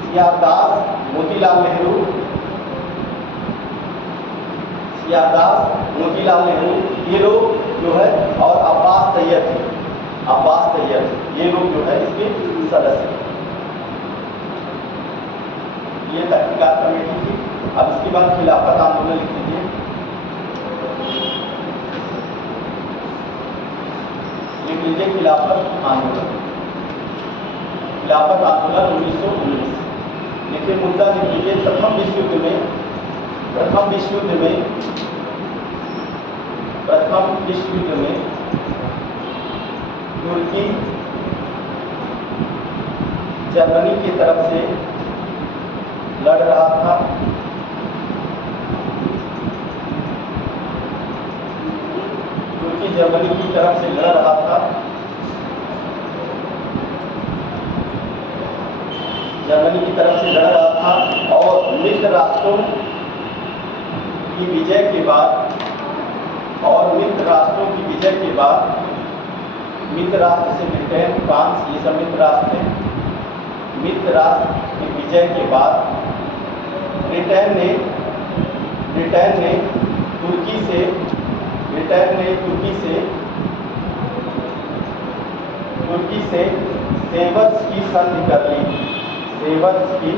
सीआर दास, मोतीलाल नेहरू, सीआर दास, मोतीलाल नेहरू, ये लोग जो है, और अब्बास तैयब थे, अब्बास तैयब, ये लोग जो है इसके सदस्य। ये तहकीकात कमेटी थी। अब इसके बाद खिलाफत आंदोलन लिख लीजिए। लिख लीजिए खिलाफत आंदोलन, खिलाफत आंदोलन 1919। देखिए मुद्दा लिख लीजिए प्रथम विश्व युद्ध में तुर्की जर्मनी की तरफ से लड़ रहा था। तुर्की जर्मनी की तरफ से लड़ रहा था। जर्मनी की तरफ से लड़ रहा था और मित्र राष्ट्रों की विजय के बाद, मित्र राष्ट्र से ब्रिटेन, फ्रांस, ये सब मित्र राष्ट्र हैं। मित्र राष्ट्र की विजय के बाद ब्रिटेन ने तुर्की से सेवर्स की संधि कर ली। सेवर्स की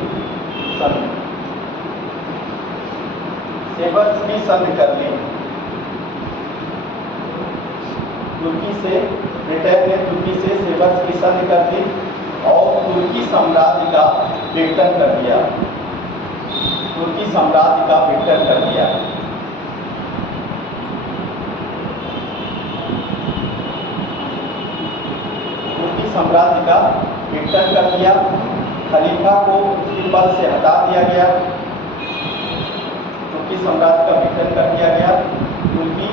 संधि कर ली। ब्रिटेन ने तुर्की से सेवर्स की संधि कर दी और तुर्की साम्राज्य का विघटन कर दिया। तुर्की साम्राज्य का विघटन कर दिया। तुर्की साम्राज्य का विघटन कर दिया। खलीफा को उसके पद से हटा दिया गया। तुर्की साम्राज्य का विघटन कर दिया गया। तुर्की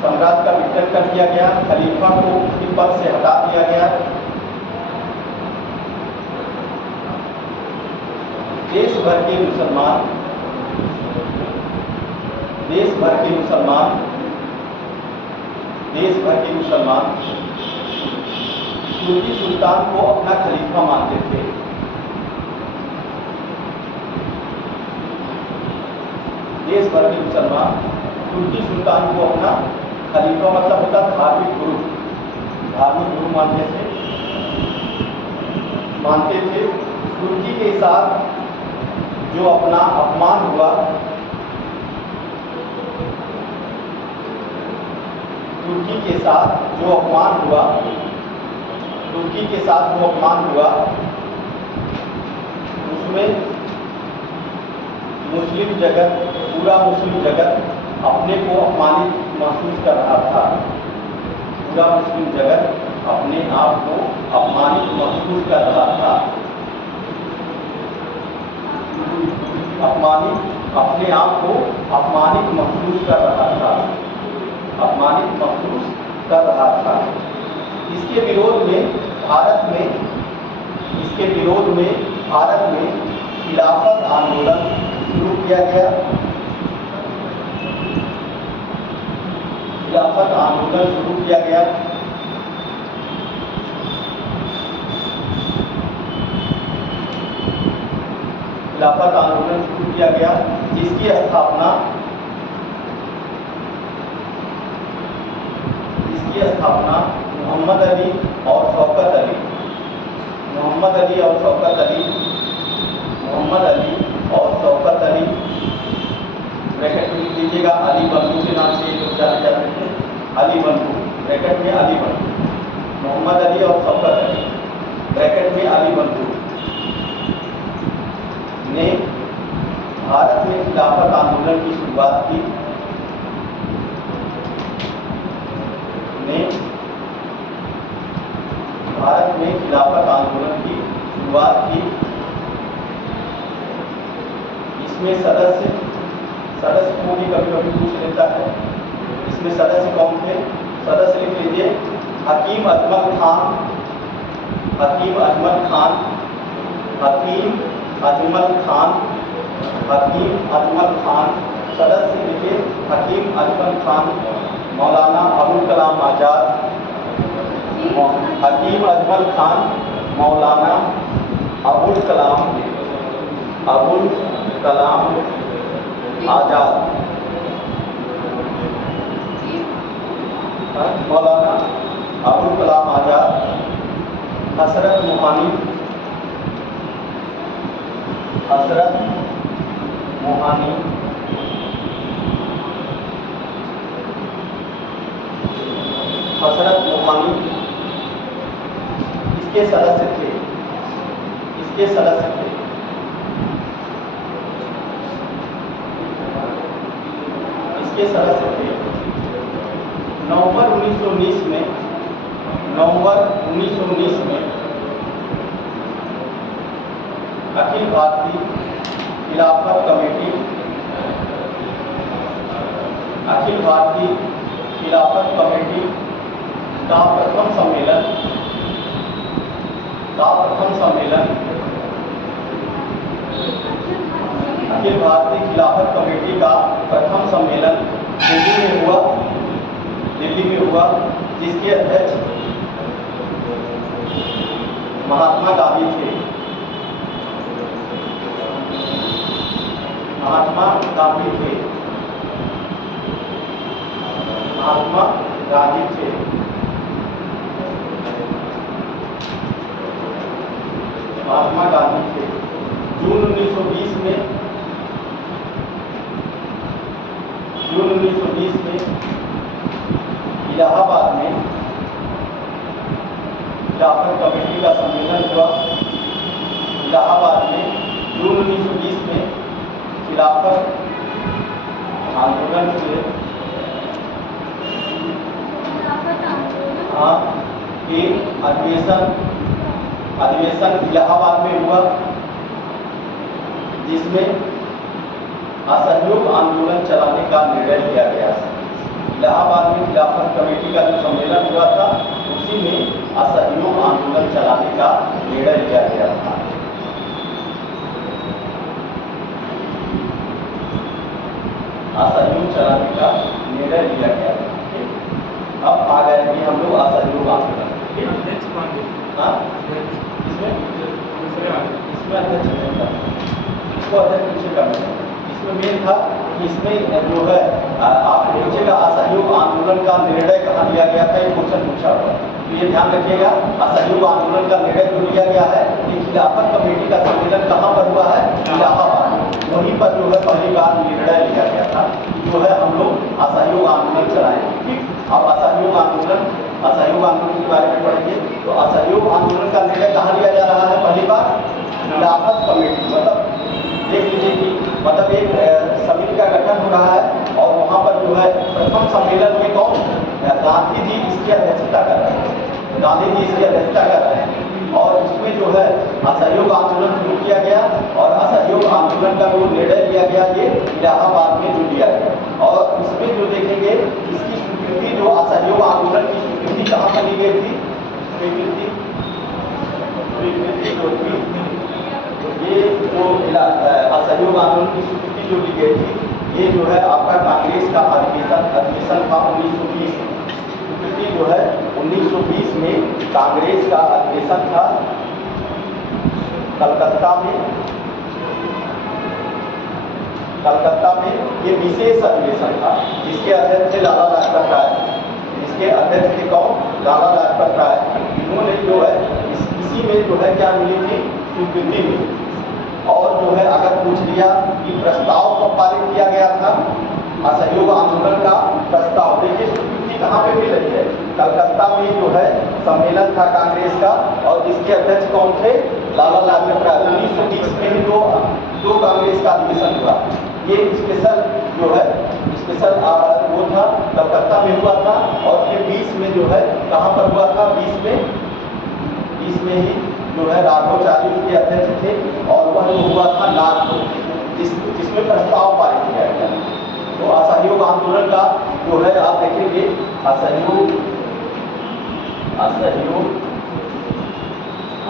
साम्राज्य का विघटन कर दिया गया। खलीफा को उसके पद से हटा दिया गया। देश भर के मुसलमान तुर्की सुल्तान को अपना खलीफा मानते थे। देश भर के मुसलमान तुर्की सुल्तान को अपना खलीफा मतलब होता धार्मिक गुरु मानते थे। तुर्की के साथ जो अपना अपमान हुआ, तुर्की के साथ जो अपमान हुआ उसमें पूरा मुस्लिम जगत अपने को अपमानित महसूस कर रहा था। पूरा मुस्लिम जगत अपने आप को अपमानित महसूस कर रहा था। अपने आप को अपमानित महसूस कर रहा था। इसके विरोध में भारत में खिलाफत आंदोलन शुरू किया गया। खिलाफत आंदोलन शुरू किया गया। जिसकी स्थापना मोहम्मद अली और शौकत अली ब्रैकेट में लिख लीजिएगा, अली बंधु के नाम से लोग जाने जाते थे। अली बंधु ब्रैकेट में अली बंधु, मोहम्मद अली और शौकत अली ब्रैकेट में अली बंधु ने भारत में खिलाफत आंदोलन की शुरुआत की। इसमें सदस्य को भी कभी पूछ लेता है। इसमें सदस्य कौन थे? सदस्य लिख लीजिए, हकीम अजमल खान। सदस्य लिखिए, हकीम अजमल खान, मौलाना अबुल कलाम आजाद, हकीम अजमल खान, मौलाना अबुल कलाम आजाद, मौलाना अबुल कलाम आजाद, हसरत मोहानी, इसके सदस्य थे। नवंबर 1919 में अखिल भारतीय खिलाफत कमेटी का प्रथम सम्मेलन अखिल भारतीय खिलाफत कमेटी का प्रथम सम्मेलन दिल्ली में हुआ, जिसके अध्यक्ष महात्मा गांधी थे। महात्मा गांधी थे। जून 1920 में इलाहाबाद में खिलाफत कमेटी का सम्मेलन हुआ। इलाहाबाद में जून 1920 में खिलाफत आंदोलन से एक अधिवेशन इलाहाबाद में हुआ, जिसमें असहयोग आंदोलन चलाने का निर्णय लिया गया। इलाहाबाद में खिलाफत कमेटी का जो सम्मेलन हुआ था, उसी में असहयोग आंदोलन चलाने का निर्णय लिया गया था। असहयोग चलाने का निर्णय लिया गया था। अब आ गए हम लोग असहयोग आंदोलन। इसको अध्यक्ष नीचे करना है। इसमें मेन था कि इसमें जो है आपको पूछेगा असहयोग आंदोलन का निर्णय कहाँ लिया गया था, ये क्वेश्चन पूछा हुआ। तो ये ध्यान रखिएगा, असहयोग आंदोलन का निर्णय जो लिया गया है कि खिलाफत कमेटी का सम्मेलन कहाँ पर हुआ है, इलाहाबाद, वहीं पर जो है पहली बार निर्णय लिया गया था जो है हम लोग असहयोग आंदोलन चलाएंगे। ठीक, अब असहयोग आंदोलन के बारे में पढ़ेंगे। तो असहयोग आंदोलन का निर्णय कहाँ लिया जा रहा है, पहली बार खिलाफत कमेटी, मतलब देख लीजिए कि मतलब एक समिति का गठन हो रहा है और वहाँ पर जो है प्रथम सम्मेलन में कौन, गांधी जी इसकी अध्यक्षता कर रहे हैं, गांधी जी इसकी अध्यक्षता कर रहे हैं। और इसमें जो है असहयोग आंदोलन शुरू किया गया और असहयोग आंदोलन का जो निर्णय लिया गया ये इलाहाबाद में जो लिया गया। और इसमें जो देखेंगे इसकी स्वीकृति, जो असहयोग आंदोलन की स्वीकृति कहाँ पर ली गई थी, स्वीकृति जो थी, ये जो असहयोग आंदोलन की स्वीकृति जो ली गई थी, ये जो है आपका कांग्रेस का अधिवेशन था 1920। स्वीकृति जो है 1920 में कांग्रेस का अधिवेशन था कलकत्ता में। ये विशेष अधिवेशन था जिसके अध्यक्ष थे लाला लाजपत राय। इसके अध्यक्ष थे कौन, लाला लाजपत राय। इन्होंने जो है इसी में जो है क्या मिली थी, स्वीकृति मिली। और जो है अगर पूछ लिया कि प्रस्ताव कब पारित किया गया था, असहयोग आंदोलन का प्रस्ताव, देखिए स्वीकृति कहाँ पे मिल रही है, कलकत्ता में जो है सम्मेलन था कांग्रेस का और इसके अध्यक्ष कौन थे, लाला लाजपत राय। 1920 में ही दो कांग्रेस का अधिवेशन हुआ। ये स्पेशल जो है वो था कलकत्ता में हुआ था और फिर 20 में जो है कहाँ पर हुआ था, 20 में ही जो है राघवाचार्य उसके अध्यक्ष थे और वह जो हुआ था नागपुर, जिसमें प्रस्ताव पारित किया गया। तो असहयोग आंदोलन का जो है आप देखेंगे असहयोग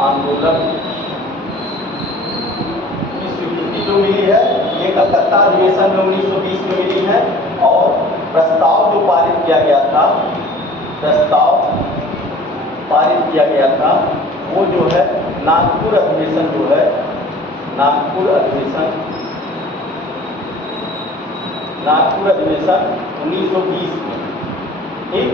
आंदोलन की स्वीकृति जो मिली है ये कलकत्ता अधिवेशन में 1920 में मिली है। और प्रस्ताव जो पारित किया गया था वो जो है नागपुर अधिवेशन जो है, नागपुर अधिवेशन 1920 में। ठीक,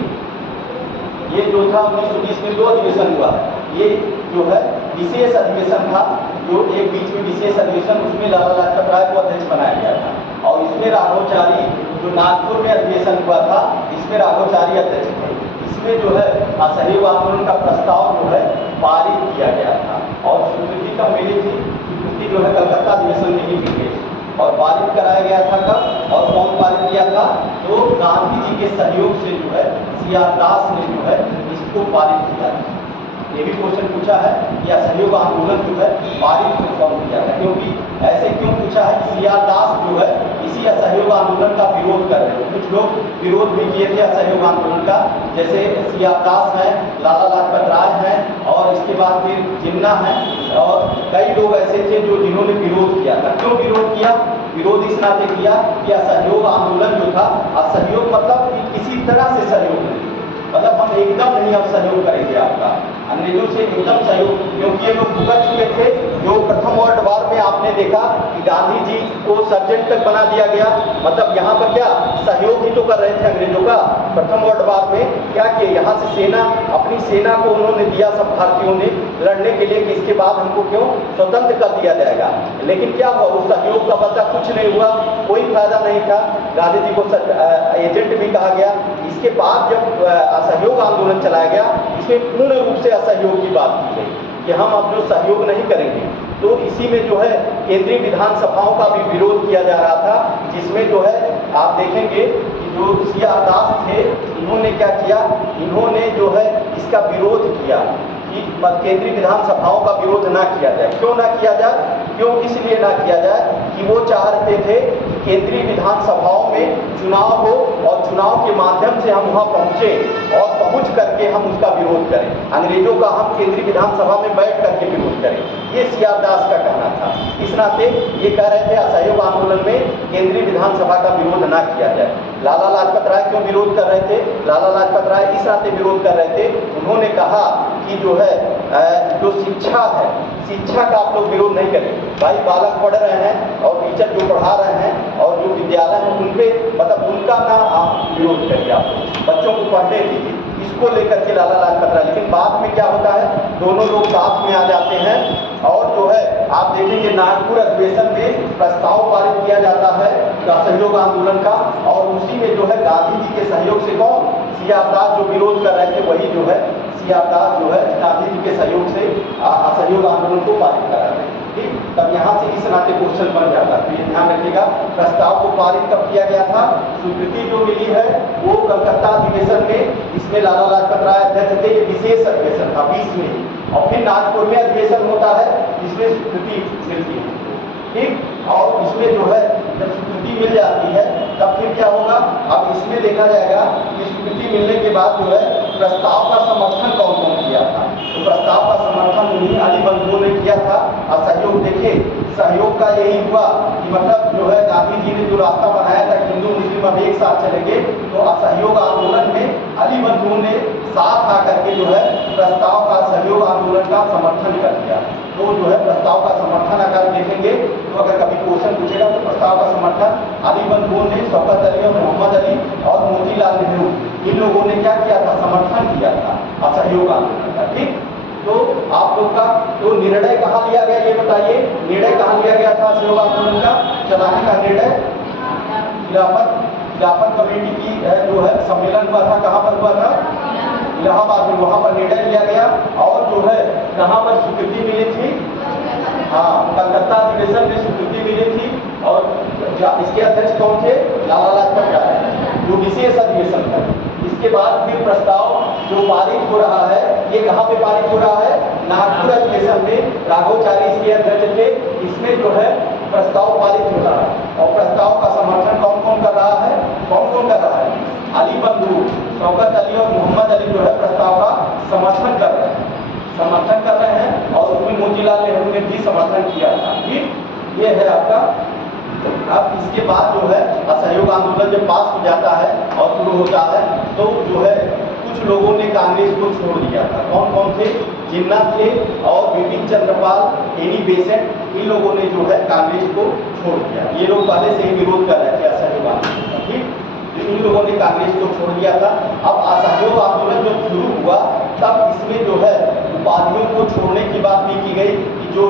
ये जो था 1920 में 2 अधिवेशन हुआ। ये जो है विशेष अधिवेशन था, जो एक बीच में विशेष अधिवेशन, उसमें लाला लाजपत राय को अध्यक्ष बनाया गया था। और इसमें राघवाचारी, जो नागपुर में अधिवेशन हुआ था, इसमें राघवाचारी अध्यक्ष थे। इसमें जो है असहयोग आंदोलन का प्रस्ताव जो है पारित किया गया था और स्वीकृति कब मिली थी, स्वीकृति जो है कलकत्ता अधिवेशन में ही मिली गई और पारित कराया गया था कब और कौन पारित किया था, तो गांधी जी के सहयोग से जो है CR दास ने जो है इसको पारित किया। ये भी क्वेश्चन पूछा है कि असहयोग आंदोलन जो है पारित कौन किया है, क्योंकि ऐसे क्यों पूछा है कि CR दास जो है इसी असहयोग आंदोलन का विरोध कर रहे हैं। कुछ लोग विरोध भी किए थे असहयोग आंदोलन का, जैसे CR दास है, लाला लाजपत राय है और इसके बाद फिर जिन्ना है और कई लोग ऐसे थे जो जिन्होंने विरोध किया था। क्यों विरोध किया, विरोध इस नाते किया कि असहयोग आंदोलन जो था, असहयोग मतलब कि किसी तरह से सहयोग नहीं, मतलब हम एकदम नहीं अब सहयोग करेंगे आपका, अंग्रेजों से एकदम सहयोग, क्योंकि ये लोग भुगत चुके थे। जो प्रथम वर्ल्ड वार में आपने देखा कि गांधी जी को सर्जेंट तक बना दिया गया, मतलब यहाँ पर क्या सहयोग ही तो कर रहे थे अंग्रेजों का। प्रथम वर्ल्ड वार में क्या किए, यहाँ से सेना, अपनी सेना को उन्होंने दिया सब भारतीयों ने लड़ने के लिए कि इसके बाद हमको क्यों स्वतंत्र कर दिया जाएगा। लेकिन क्या हुआ, उस सहयोग का बदला कुछ नहीं हुआ, कोई फायदा नहीं था। गांधी जी को एजेंट भी कहा गया। इसके बाद जब असहयोग आंदोलन चलाया गया, इसमें पूर्ण रूप से असहयोग की बात की गई कि हम अब जो सहयोग नहीं करेंगे। तो इसी में जो है केंद्रीय विधानसभाओं का भी विरोध किया जा रहा था, जिसमें जो है आप देखेंगे कि जो CR दास थे, इन्होंने क्या किया, इन्होंने जो है इसका विरोध किया कि केंद्रीय विधानसभाओं का विरोध ना किया जाए। क्यों ना किया जाए, क्यों इसलिए ना किया जाए कि वो चाहते थे कि केंद्रीय विधानसभाओं में चुनाव हो और चुनाव के माध्यम से हम वहाँ पहुँचे और पहुँच करके हम उसका विरोध करें, अंग्रेजों का हम केंद्रीय विधानसभा में बैठ करके विरोध करें। ये CR दास का कहना था। इस नाते ये कह रहे थे असहयोग आंदोलन में केंद्रीय विधानसभा का विरोध ना किया जाए। लाला लाजपत राय क्यों विरोध कर रहे थे, लाला लाजपत राय इस नाते विरोध कर रहे थे, उन्होंने कहा कि जो है जो शिक्षा है, शिक्षा का आप लोग विरोध नहीं करें। भाई बालक पढ़ रहे हैं और टीचर जो पढ़ा रहे हैं और जो विद्यालय है उन पे मतलब उनका ना आप विरोध करिए, आप बच्चों को पढ़ने दीजिए, इसको लेकर के लाला लाजपत राय। लेकिन बाद में क्या होता है, दोनों लोग साथ में आ जाते हैं और जो है आप देखेंगे नागपुर अधिवेशन में प्रस्ताव पारित किया जाता है असहयोग आंदोलन का, और उसी में जो है गांधी जी के सहयोग से कौन, सीआर दास जो विरोध कर रहे थे वही जो है सीआर दास जो है गांधी जी के सहयोग से असहयोग आंदोलन को पारित करा रहे हैं। ठीक, तब यहाँ से इस नाते क्वेश्चन बन जाता है, तो ये ध्यान रखिएगा। प्रस्ताव को पारित कब किया गया था, स्वीकृति जो मिली है वो कलकत्ता अधिवेशन में, इसमें लाला लाजपत राय अध्यक्ष थे, ये विशेष अधिवेशन था 20 में, और फिर नागपुर में अधिवेशन होता है जिसमें स्वीकृति मिलती है। ठीक, और इसमें जो है जब स्वीकृति मिल जाती है तब फिर क्या होगा, अब इसमें देखा जाएगा कि स्वीकृति मिलने के बाद जो है प्रस्ताव का समर्थन कौन कौन किया था, तो प्रस्ताव का समर्थन उन्हीं अली बंधुओं ने किया था। असहयोग देखिए, सहयोग का यही हुआ कि मतलब जो है गांधी जी ने जो रास्ता बनाया था कि हिंदू मुस्लिम अब एक साथ चलेंगे, तो असहयोग आंदोलन में अली बंधुओं ने साथ आकर के जो है प्रस्ताव का सहयोग आंदोलन का समर्थन कर दिया। तो जो है प्रस्ताव का समर्थन अगर देखेंगे तो अगर कभी क्वेश्चन पूछेगा तो प्रस्ताव का समर्थन अली बंधुओं ने, शौकत अली और मोहम्मद अली और मोतीलाल नेहरू, इन लोगों ने क्या किया था, समर्थन किया था असहयोग आंदोलन का। ठीक, तो आप लोग का तो निर्णय कहाँ लिया गया ये बताइए, निर्णय कहाँ लिया गया था असहयोग आंदोलन का चलाने का निर्णय, खिलाफत कमेटी की जो है सम्मेलन हुआ था, कहाँ पर हुआ था, इलाहाबाद में, वहाँ पर निर्णय लिया गया। और जो है कहाँ पर स्वीकृति मिली थी, हाँ कलकत्ता अधिवेशन में स्वीकृति मिली थी, और इसके अध्यक्ष कौन थे, लाला लाजपत राय, जो विशेष अधिवेशन था। इसके बाद फिर प्रस्ताव जो पारित हो रहा है ये कहाँ पे पारित हो रहा है, नागपुर अधिवेशन में, राघवाचारी इसके अध्यक्ष थे। इसमें जो है प्रस्ताव पारित हो रहा है और प्रस्ताव का समर्थन कौन कौन कर रहा है, कौन कौन कर रहा है, अली बंधु, शौकत अली और मोहम्मद अली जो है प्रस्ताव का समर्थन कर रहे हैं, समर्थन कर रहे हैं, और उसमें मोतीलाल नेहरू ने भी समर्थन किया था। ठीक, ये है आपका। अब इसके बाद जो है असहयोग आंदोलन जब पास हो जाता है और शुरू होता है तो जो है कुछ लोगों ने कांग्रेस को छोड़ दिया था। कौन कौन थे, जिन्ना थे और बिपिन चंद्रपाल, एनी बेसेंट, इन लोगों ने जो है कांग्रेस को छोड़ दिया। ये लोग पहले से ही विरोध कर रहे थे असहयोग आंदोलन का। ठीक, इन लोगों ने कांग्रेस को छोड़ दिया था। अब असहयोग आंदोलन जब शुरू हुआ तब इसमें जो है उपाधियों को छोड़ने की बात भी की गई कि जो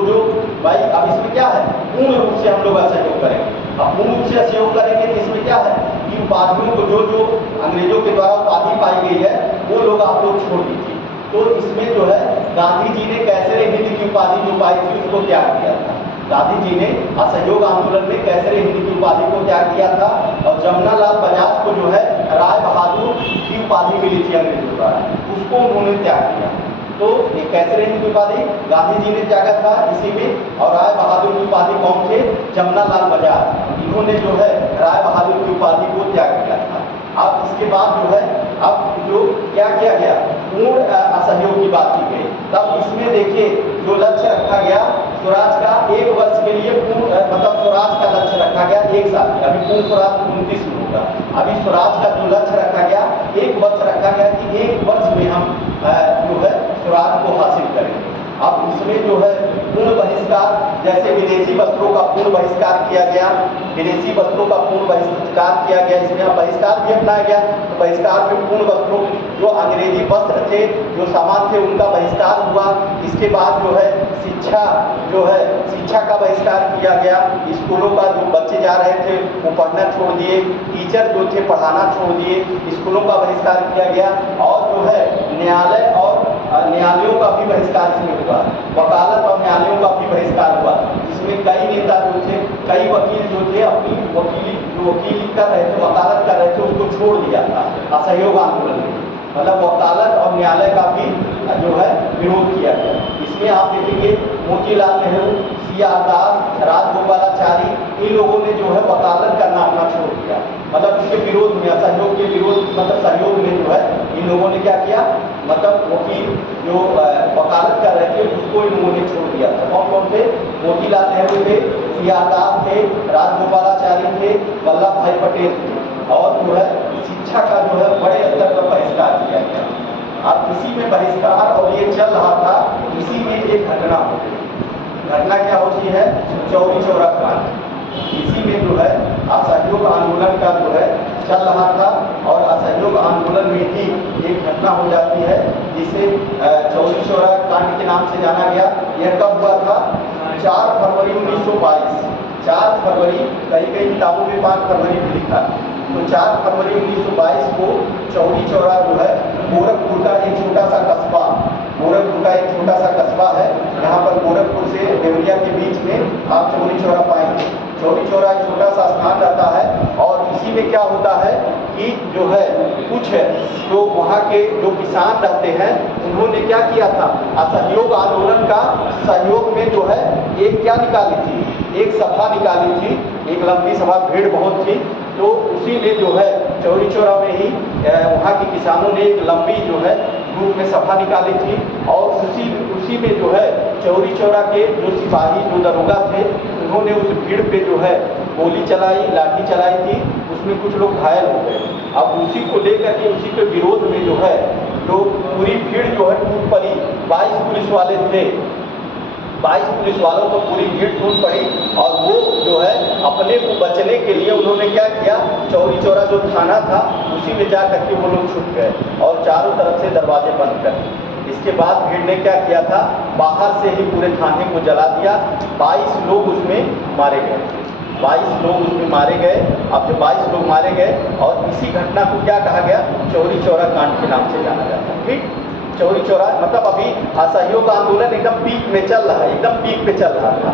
भाई अब इसमें क्या है, पूर्ण रूप से हम लोग असहयोग करेंगे। अब पूर्ण रूप से असहयोग करेंगे तो इसमें क्या है कि उपाधियों को जो अंग्रेजों के द्वारा उपाधि पाई गई है वो लोग आप लोग छोड़ दीजिए। तो इसमें जो है गांधी जी ने कैसरे हिंद की उपाधि जो पाई थी उसको त्याग किया था। गांधी जी ने असहयोग आंदोलन में कैसरे हिंद की उपाधि को त्याग किया था, और जमनालाल बजाज को जो है राय बहादुर की उपाधि मिली थी अंग्रेजों द्वारा, उसको उन्होंने त्याग किया। तो ये कैसरे हिंद की उपाधि गांधी जी ने त्यागा था इसी में, और राय बहादुर की उपाधि कौन थे, जमनालाल बजाज, इन्होंने जो है राय बहादुर की उपाधि को त्याग किया था। अब इसके बाद जो है अब जो क्या किया गया, पूर्ण असहयोग की बात की गई। तब इसमें देखिए जो लक्ष्य रखा गया स्वराज का 1 वर्ष के लिए पूर्ण मतलब स्वराज का लक्ष्य रखा गया 1 साल, अभी पूर्ण स्वराज 29 में होगा। अभी स्वराज का जो लक्ष्य रखा गया 1 वर्ष रखा गया कि 1 वर्ष में हम जो है स्वराज को हासिल करेंगे। अब इसमें जो है पूर्ण बहिष्कार, जैसे विदेशी वस्त्रों का पूर्ण बहिष्कार किया गया, विदेशी वस्त्रों का पूर्ण बहिष्कार किया गया, इसमें बहिष्कार भी अपनाया गया। तो बहिष्कार में पूर्ण वस्त्रों जो अंग्रेजी वस्त्र थे, जो सामान थे, उनका बहिष्कार हुआ। इसके बाद जो है शिक्षा का बहिष्कार किया गया। स्कूलों का जो बच्चे जा रहे थे वो पढ़ना छोड़ दिए, टीचर जो थे पढ़ाना छोड़ दिए, स्कूलों का बहिष्कार किया गया। और जो है न्यायालय और न्यायालयों का भी बहिष्कार इसमें हुआ, वकालत और न्यायालयों का भी बहिष्कार हुआ, जिसमें कई नेता जो थे, कई वकील जो थे अपनी वकीली कर रहे थे, वकालत कर रहे थे, उसको छोड़ दिया था असहयोग आंदोलन में। मतलब वकालत और न्यायालय का भी जो है विरोध किया गया। इसमें आप देखेंगे मोतीलाल नेहरू, सीआर दास, राजगोपालाचारी, इन लोगों ने जो है वकालत करना अपना छोड़ दिया। मतलब इसके विरोध में, असहयोग के विरोध मतलब सहयोग में जो है इन लोगों ने क्या किया, मतलब वकील जो वकालत कर रहे थे उसको इन लोगों ने छोड़ दिया था। कौन कौन थे, मोतीलाल नेहरू थे, सीआर दास थे, राजगोपालाचारी थे, वल्लभ भाई पटेल थे। और जो है शिक्षा का जो है बड़े स्तर पर बहिष्कार किया गया। अब इसी में बहिष्कार और ये चल रहा था, चौरी चौरा कांड। इसी में जो है असहयोग आंदोलन का जो है चल रहा था और असहयोग आंदोलन में ही एक घटना हो जाती है जिसे चौरी चौरा कांड के नाम से जाना गया। यह कब हुआ था? 4 फरवरी 1922। 4 फरवरी, कई कई किताबों में 5 फरवरी भी लिखा। तो 4 फरवरी 1922 को चौरी चौरा जो है गोरखपुर का एक छोटा सा कस्बा, गोरखपुर का एक छोटा सा कस्बा है। यहाँ पर गोरखपुर से देवरिया के बीच में आप चौरी चौरा पाएंगे। चौरी चौरा एक छोटा सा स्थान रहता है और इसी में क्या होता है कि जो है कुछ जो वहाँ के जो किसान रहते हैं उन्होंने क्या किया था, असहयोग आंदोलन का सहयोग में जो है एक क्या निकाली थी, एक सभा निकाली थी, एक लंबी सभा, भीड़ बहुत थी। तो उसी में जो है चौरी चौरा में ही वहाँ के किसानों ने एक लंबी जो है ग्रुप में सभा निकाली थी और उसी में जो है चौरी चौरा के जो सिपाही, जो दरोगा थे, उन्होंने उस भीड़ पे जो है गोली चलाई, लाठी चलाई थी। उसमें कुछ लोग घायल हो गए। अब उसी को लेकर के, उसी के विरोध में जो है जो पूरी भीड़ जो है टूट पड़ी। 22 पुलिस वाले थे, 22 पुलिस वालों को पूरी भीड़ टूट पड़ी और वो जो है अपने को बचने के लिए उन्होंने क्या किया, चौरी चौरा जो थाना था उसी में जा करके वो लोग छुप गए और चारों तरफ से दरवाजे बंद कर दिए। इसके बाद भीड़ ने क्या किया था, बाहर से ही पूरे थाने को जला दिया। 22 लोग उसमें मारे गए, 22 लोग उसमें मारे गए। अब जो 22 लोग मारे गए और इसी घटना को क्या कहा गया, चौरी चौरा कांड के नाम से जाना जाता है। ठीक, चौरी चौरा मतलब अभी असहयोग आंदोलन एकदम पीक में चल रहा है, एकदम पीक पे चल रहा था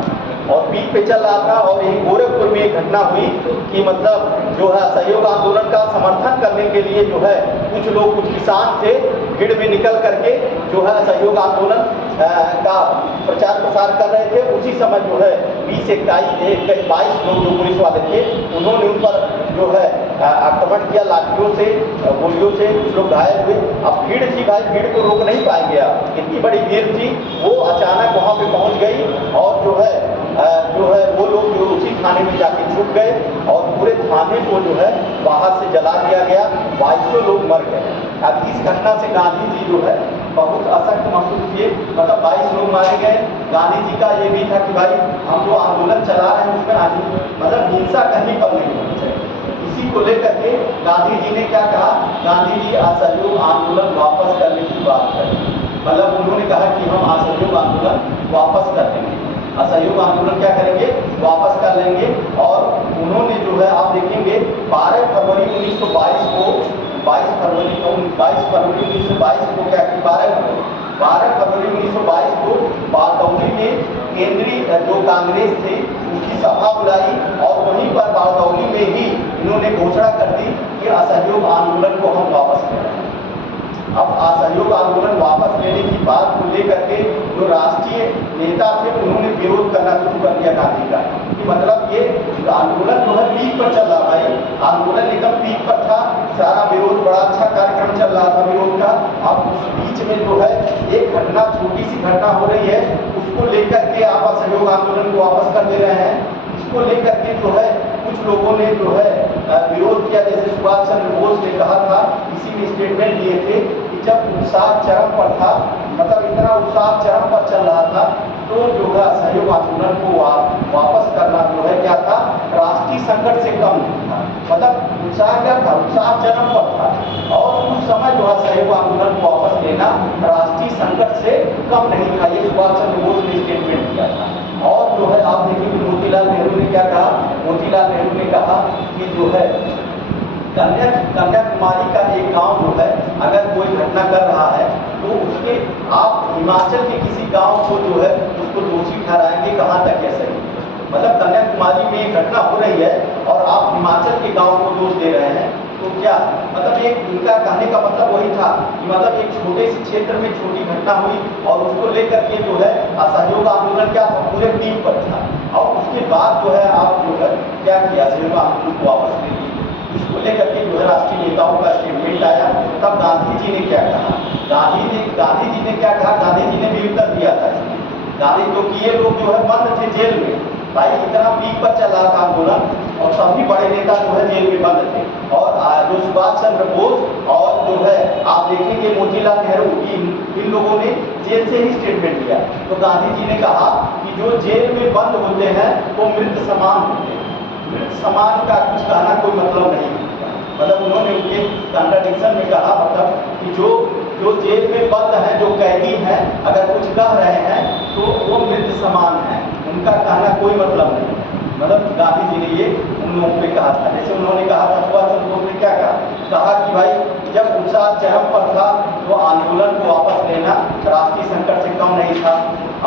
और पीक पे चल रहा था और यही गोरखपुर में एक घटना हुई कि मतलब जो है असहयोग आंदोलन का समर्थन करने के लिए जो है कुछ लोग, कुछ किसान थे, भीड़ में निकल करके जो है असहयोग आंदोलन का प्रचार प्रसार कर रहे थे। उसी समय जो है 22 लोग जो पुलिस वाले थे उन्होंने उन पर जो है आक्रमण किया लाठियों से, गोलियों से। कुछ लोग घायल हुए। अब भीड़ थी भाई, भीड़ को रोक नहीं पाएंगे आप, इतनी बड़ी भीड़ थी। वो अचानक वहाँ पे पहुँच गई और जो है वो लोग जो उसी थाने में जाके छुप गए और पूरे थाने को जो है बाहर से जला दिया गया। 22 लोग मर गए। अब इस घटना से गांधी जी जो है बहुत असख्त महसूस किए, मतलब 22 लोग मारे गए। गांधी जी का ये भी था कि भाई हम जो आंदोलन चला रहे हैं उसमें मतलब हिंसा कहीं पर नहीं होनी चाहिए। इसी को लेकर के गांधी जी ने क्या कहा, गांधी जी असहयोग आंदोलन वापस करने की बात करें। मतलब उन्होंने कहा कि हम असहयोग आंदोलन वापस कर लेंगे, असहयोग आंदोलन क्या करेंगे, वापस कर लेंगे। और उन्होंने जो है आप देखेंगे 12 फरवरी 1922 को 22 फरवरी 1922 को क्या की 12 फरवरी 1922 को बारडौली में केंद्रीय जो कांग्रेस थी उसकी सभा बुलाई और वहीं पर बारडौली में ही इन्होंने घोषणा कर दी कि असहयोग आंदोलन को हम वापस ले रहे हैं। अब असहयोग आंदोलन वापस लेने की बात को लेकर के जो राष्ट्रीय नेता थे उन्होंने विरोध करना शुरू कर दिया गांधी का कि मतलब ये आंदोलन जो है पीक पर चल रहा है, आंदोलन एकदम पीक पर था, सारा विरोध, बड़ा अच्छा कार्यक्रम चल रहा था विरोध का। अब उस बीच में जो है एक घटना, छोटी सी घटना हो रही है, उसको लेकर के आप असहयोग आंदोलन को वापस कर दे रहे हैं। इसको लेकर के जो है कुछ लोगों ने जो है विरोध किया। जैसे सुभाष चंद्र बोस ने कहा था, इसी में स्टेटमेंट दिए थे कि जब उत्साह चरम पर था, मतलब इतना उत्साह चरम पर चल रहा था, तो जो है असहयोग आंदोलन को वापस करना जो है क्या था, राष्ट्रीय संकट से कम नहीं था। मतलब उत्साह क्या था, उत्साह चरम पर था और उस समय जो है असहयोग आंदोलन को वापस लेना राष्ट्रीय संकट से कम नहीं था। ये सुभाष चंद्र बोस ने स्टेटमेंट दिया था। और जो है आप देखिए मोतीलाल नेहरू ने क्या कहा, मोतीलाल नेहरू ने कहा कि जो है कन्याकुमारी का एक गांव जो है अगर कोई घटना कर रहा है तो उसके आप हिमाचल के किसी गांव को जो है उसको दोषी ठहराएंगे, कहाँ तक है सही। मतलब कन्याकुमारी में एक घटना हो रही है और आप हिमाचल के गांव को दोष दे रहे हैं, तो क्या मतलब एक इनका कहने का मतलब वही था कि मतलब एक छोटे से क्षेत्र में छोटी घटना हुई और उसको लेकर के जो है असहयोग आंदोलन क्या पूरे पीक पर था। और उसके बाद जो है आप जो है क्या किया, असहयोग आंदोलन को वापस ले लिए। इसको लेकर के जो है राष्ट्रीय नेताओं का स्टेटमेंट आया। तब गांधी जी ने क्या कहा, गांधी जी ने क्या कहा, गांधी जी ने भी उत्तर दिया था। गांधी, क्योंकि ये लोग जो है बंद थे जेल में, भाई इतना पीक पर चल रहा था आंदोलन और सभी बड़े नेता जो है जेल में बंद थे। और जो सुभाष चंद्र बोस और जो है आप देखेंगे मोतीलाल नेहरू, इन लोगों ने जेल से ही स्टेटमेंट दिया। तो गांधी जी ने कहा कि जो जेल में बंद होते हैं वो मृत समान होते हैं। मृत समान का कुछ कहना कोई मतलब नहीं है। मतलब उन्होंने उनके कंट्राडिक्शन में कहा, मतलब कि जो जेल में बंद हैं, जो कैदी हैं, अगर कुछ कह रहे हैं तो वो मृत समान है, उनका कहना कोई मतलब नहीं है। मतलब गांधी जी ने ये उन लोगों पे कहा था। जैसे उन्होंने कहा था, सुभाष चंद्र बोस ने क्या कहा कि भाई जब उत्साह चरम पर था तो आंदोलन को वापस लेना राष्ट्रीय संकट से कम नहीं था।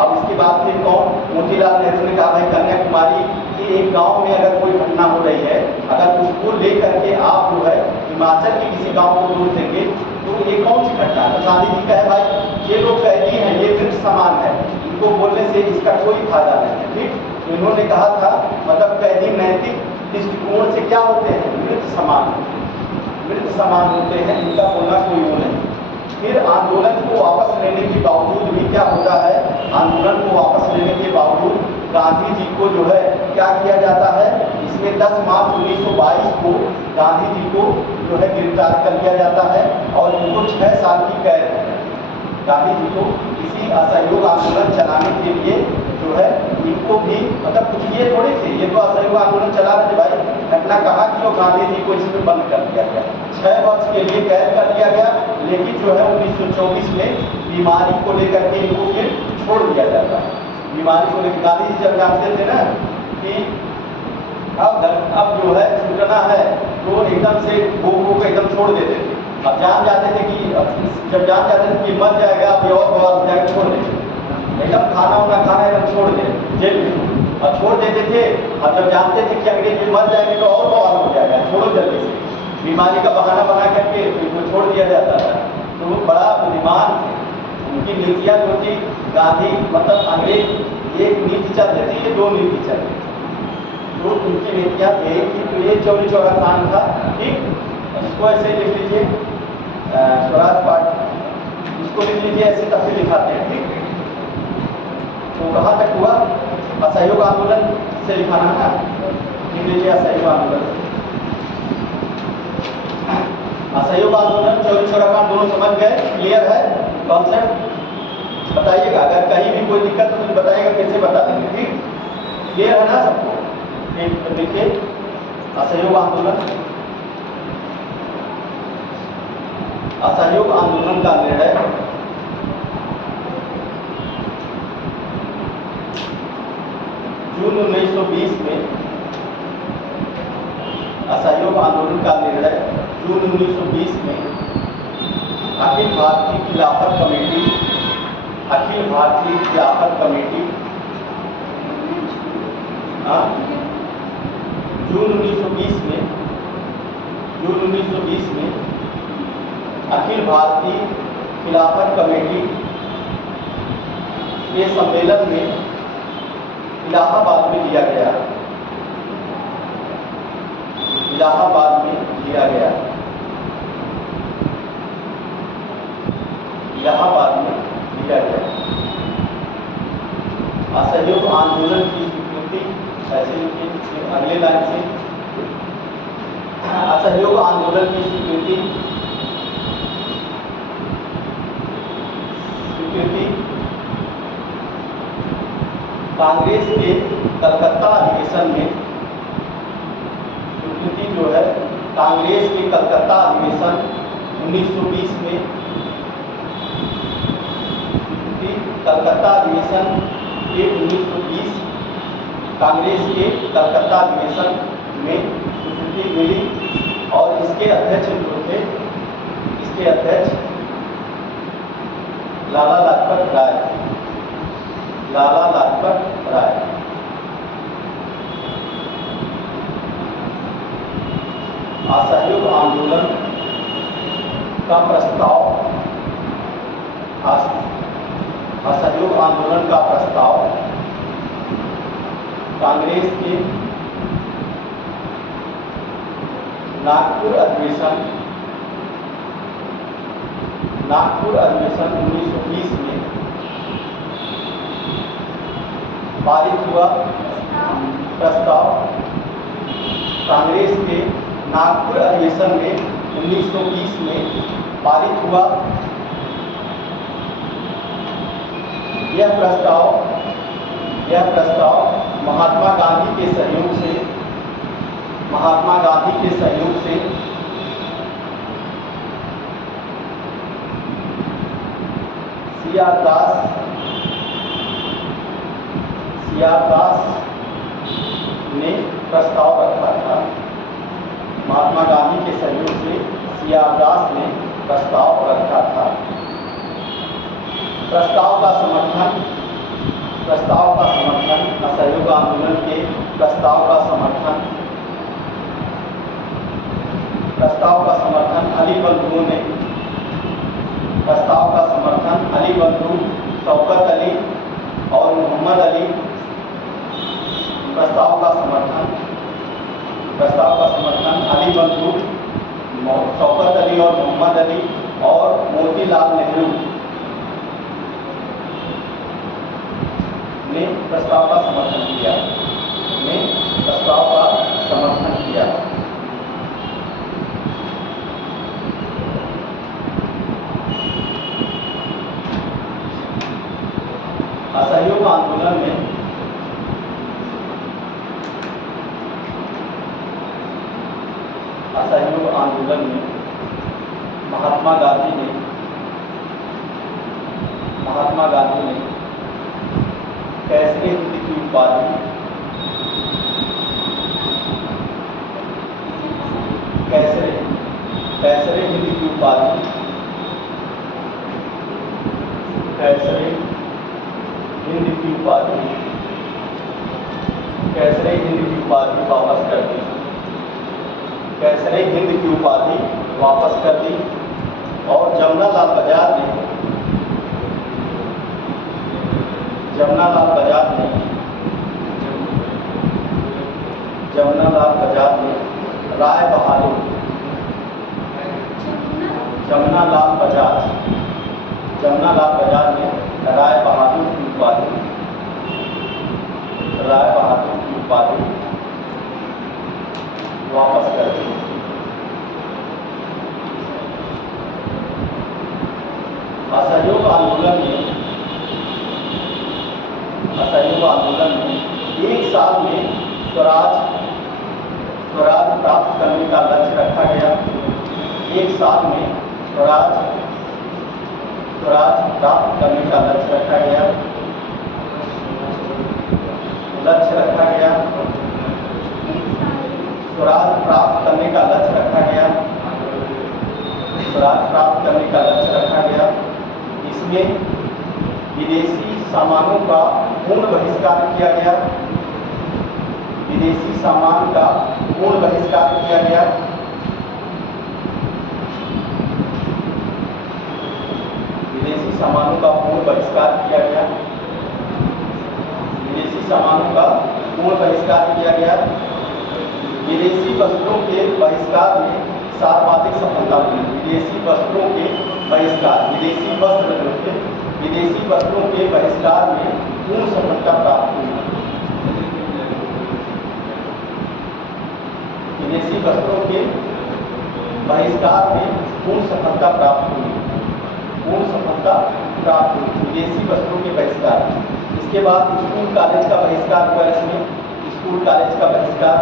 अब इसके बाद फिर कौन, मोतीलाल नेहरू ने कहा भाई कन्याकुमारी के एक गांव में अगर कोई घटना हो रही है, अगर उसको लेकर के आप जो है हिमाचल के किसी गांव को दोष देंगे तो ये कौन सी घटना है। तो गांधी जी कहे भाई ये लोग कैदी हैं, ये मृत समान है, इनको बोलने से इसका कोई फायदा नहीं है। ठीक, इन्होंने कहा था मतलब कैदी नैतिक दृष्टिकोण से क्या होते हैं, मृत समान होते हैं, इनका बोलना कोई वो नहीं। फिर आंदोलन को वापस लेने के बावजूद भी क्या होता है, आंदोलन को वापस लेने के बावजूद गांधी जी को जो है क्या किया जाता है, इसमें 10 मार्च 1922 को गांधी जी को जो है गिरफ्तार कर लिया जाता है और इनको 6 साल की कैद है। गांधी जी को इसी असहयोग आंदोलन चलाने के लिए जो है इनको भी मतलब कुछ ये थोड़े थे, ये तो असहयोग आंदोलन चला रहे थे भाई, घटना कहा कि वो गांधी जी को इसमें बंद कर दिया गया, 6 वर्ष के लिए कैद कर दिया गया। लेकिन जो है 1924 में बीमारी को लेकर के इनको फिर छोड़ दिया जाता है। बीमारी को लेकर गांधी जी जब जानते थे ना कि अब जो है छूटना है तो एकदम से भूख को एकदम छोड़ देते थे। अब जान जाते थे कि जब जान जाते थे कि मर जाएगा, अब और बवाल हो जाएगा, छोड़ देते एकदम खाना वाना खाना एकदम छोड़ दे जेल में और छोड़ देते थे। अब जब जानते थे कि अगले दिन मर जाएंगे तो और बवाल हो जाएगा, छोड़ो जल्दी से, बीमारी का बहाना बना करके इनको छोड़ दिया जाता था। तो वो बड़ा बुद्धिमान थे, उनकी नीतियाँ जो थी गांधी मतलब अंग्रेज एक नीति चल रही थी, ये 2 नीति चल रही थी, तो उनकी नीतियाँ एक थी। तो ये चौरी चौरा कांड था। ठीक, इसको ऐसे लिख लीजिए, स्वराज पार्टी इसको लिख लीजिए, ऐसे तब से लिखाते हैं। ठीक, तो कहाँ तक हुआ, असहयोग आंदोलन से लिखाना है ना, लिख लीजिए असहयोग आंदोलन। असहयोग आंदोलन चौरी चौरा कांड दोनों समझ गए, क्लियर है कॉन्सेप्ट? बताइएगा अगर कहीं भी कोई दिक्कत तो मुझे बताइएगा, कैसे बता देंगे। ठीक, क्लियर है ना सबको? ठीक, तो देखिए असहयोग आंदोलन, असहयोग आंदोलन का निर्णय जून 1920 में, असहयोग आंदोलन का निर्णय जून 1920 में अखिल भारतीय खिलाफत कमेटी, अखिल भारतीय खिलाफत कमेटी जून 1920 में, जून 1920 में अखिल भारतीय खिलाफत कमेटी के सम्मेलन में इलाहाबाद में लिया गया, इलाहाबाद में लिया गया, इलाहाबाद में लिया गया। असहयोग आंदोलन की स्वीकृति, ऐसे लिखिए अगले लाइन से, असहयोग आंदोलन की स्वीकृति कांग्रेस के कलकत्ता अधिवेशन में, स्वीकृति जो है कांग्रेस के कलकत्ता अधिवेशन 1920 में, स्वीकृति कलकत्ता अधिवेशन के 1920 कांग्रेस के कलकत्ता अधिवेशन में स्वीकृति मिली और इसके अध्यक्ष जो थे, इसके अध्यक्ष लाला लाजपत राय, लाला लाजपत राय। असहयोग आंदोलन का प्रस्ताव, असहयोग आंदोलन का प्रस्ताव कांग्रेस के नागपुर अधिवेशन, नागपुर अधिवेशन 1920 में पारित हुआ। प्रस्ताव कांग्रेस के नागपुर अधिवेशन में 1920 में पारित हुआ। यह प्रस्ताव महात्मा गांधी के सहयोग से सीआर दास ने प्रस्ताव रखा था। महात्मा गांधी के सहयोग से सीआर दास ने प्रस्ताव रखा था। प्रस्ताव का समर्थन असहयोग आंदोलन के प्रस्ताव का समर्थन अली बंधु, शौकत अली और मोहम्मद अली। प्रस्ताव का समर्थन अली बंधु, शौकत अली और मोहम्मद अली और मोतीलाल नेहरू ने प्रस्ताव का समर्थन किया। असहयोग आंदोलन में महात्मा गांधी ने कैसरे हिंद की उपाधि वापस कर दी और जमनालाल बजाज ने राय बहादुर की उपाधि वापस कर दी। असहयोग आंदोलन में एक साल में स्वराज प्राप्त करने का लक्ष्य रखा गया। एक साल में स्वराज प्राप्त करने का लक्ष्य रखा गया। स्वराज प्राप्त करने का लक्ष्य रखा गया। इसमें विदेशी सामानों का पूर्ण बहिष्कार किया गया। विदेशी सामान का पूर्ण बहिष्कार किया गया। विदेशी सामानों का पूर्ण बहिष्कार किया गया। विदेशी वस्त्रों के बहिष्कार में सर्वाधिक सफलता मिली। विदेशी वस्त्रों के बहिष्कार में पूर्ण सफलता प्राप्त हुई। विदेशी वस्त्रों के बहिष्कार में पूर्ण सफलता प्राप्त हुई। विदेशी वस्त्रों के बहिष्कार। इसके बाद स्कूल कॉलेज का बहिष्कार हुआ। इसमें स्कूल कॉलेज का बहिष्कार,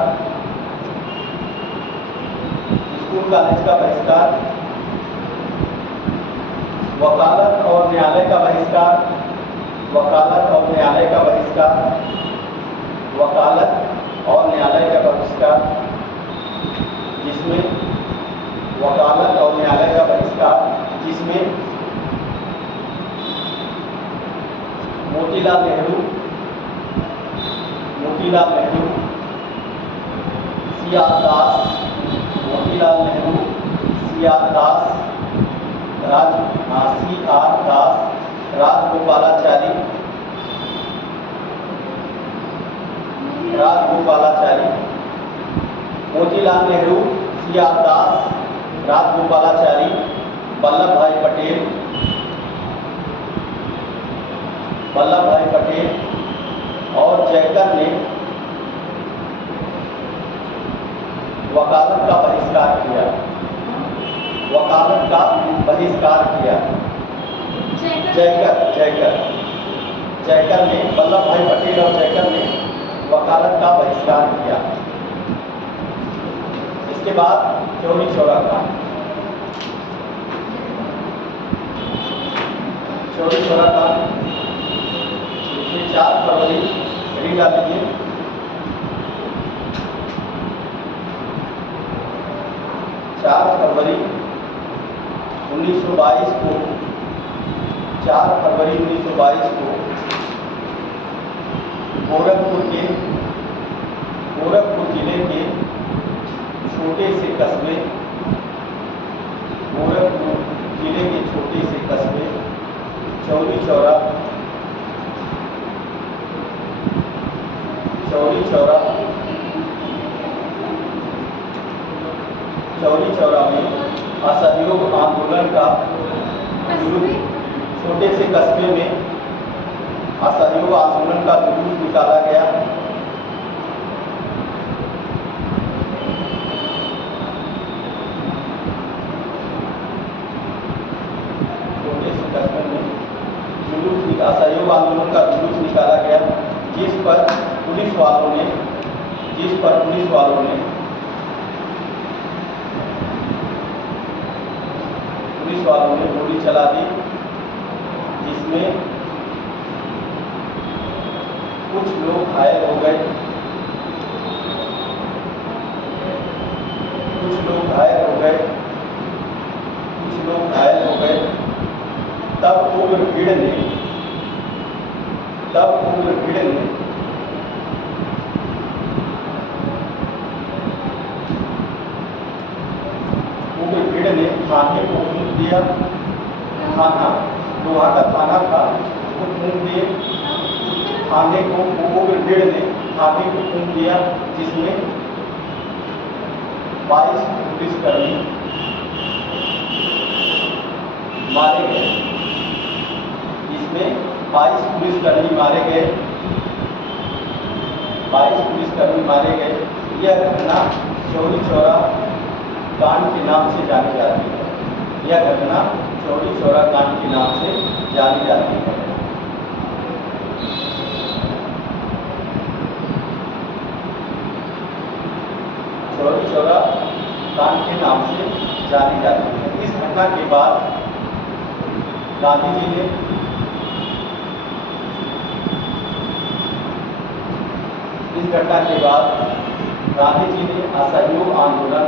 वकालत और न्यायालय का बहिष्कार, जिसमें मोतीलाल नेहरू, सीआर दास, राजगोपालाचारी, मोतीलाल नेहरू, सीआर दास, राजगोपालाचारी, वल्लभ भाई पटेल और जयकर ने वकालत का बहिष्कार किया, वकालत का बहिष्कार किया। जयकर ने, वल्लभ भाई पटेल और जयकर ने वकालत का बहिष्कार किया। इसके बाद चौरी चौरा कांड, चौरी चौरा कांड 4 फरवरी रीड आ लीजिए। 4 फरवरी 1922 को 4 फरवरी 1922 को गोरखपुर जिले के छोटे से कस्बे, गोरखपुर जिले के छोटे से कस्बे चौरी चौरा में असहयोग आंदोलन का छोटे से कस्बे में असहयोग आंदोलन का जुलूस निकाला गया। छोटे से कस्बे में असहयोग आंदोलन का जुलूस निकाला गया, जिस पर पुलिस वालों ने गोली चला दी, जिसमें कुछ लोग घायल हो गए, तब उग्र भीड़ ने थाने को फूंक दिया। थाना लोहा का थाना था, उसको फूंक दिए। थाने को उग्र भीड़ ने थाने को फूंक दिया, जिसमें 22 पुलिसकर्मी मारे गए। इसमें 22 पुलिसकर्मी मारे गए। 22 पुलिसकर्मी मारे गए। यह घटना चौरी चौरा कांड के नाम से जानी जाती है। यह घटना चौरी चौरा कांड के नाम से जानी जाती है। चौरी चौरा कांड के नाम से जानी जाती है। इस घटना के बाद गांधी जी ने असहयोग आंदोलन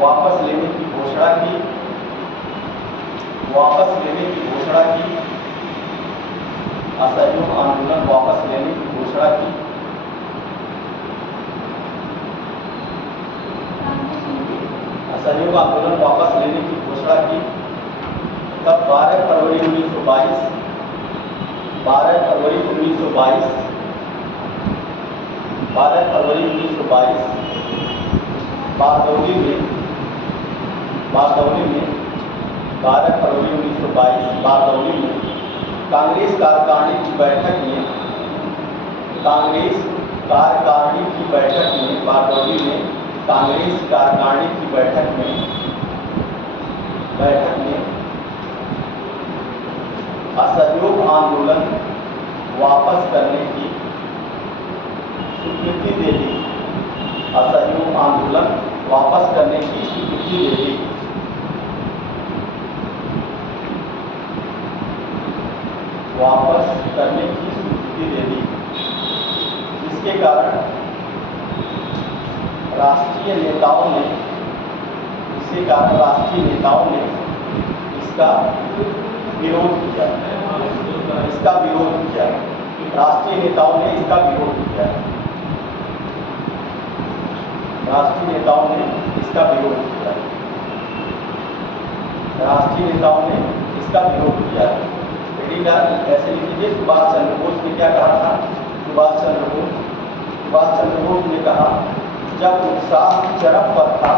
वापस लेने की घोषणा की। असहयोग आंदोलन वापस लेने की घोषणा की। असहयोग आंदोलन वापस लेने की घोषणा की। तब 12 फरवरी 1922 बारदौली में 12 फरवरी 1922 बारदौली में कांग्रेस कार्यकारिणी की बैठक में बारदौली में कांग्रेस कार्यकारिणी की बैठक में असहयोग आंदोलन वापस करने की स्वीकृति दे दी। असहयोग आंदोलन वापस करने की स्वीकृति दे दी। जिसके कारण राष्ट्रीय नेताओं ने इसका विरोध किया। राष्ट्रीय नेताओं ने इसका विरोध किया। ऐसे लिख लीजिए, सुभाष चंद्र बोस ने क्या कहा था? सुभाष चंद्र बोस ने कहा, जब उत्साह चरम पर था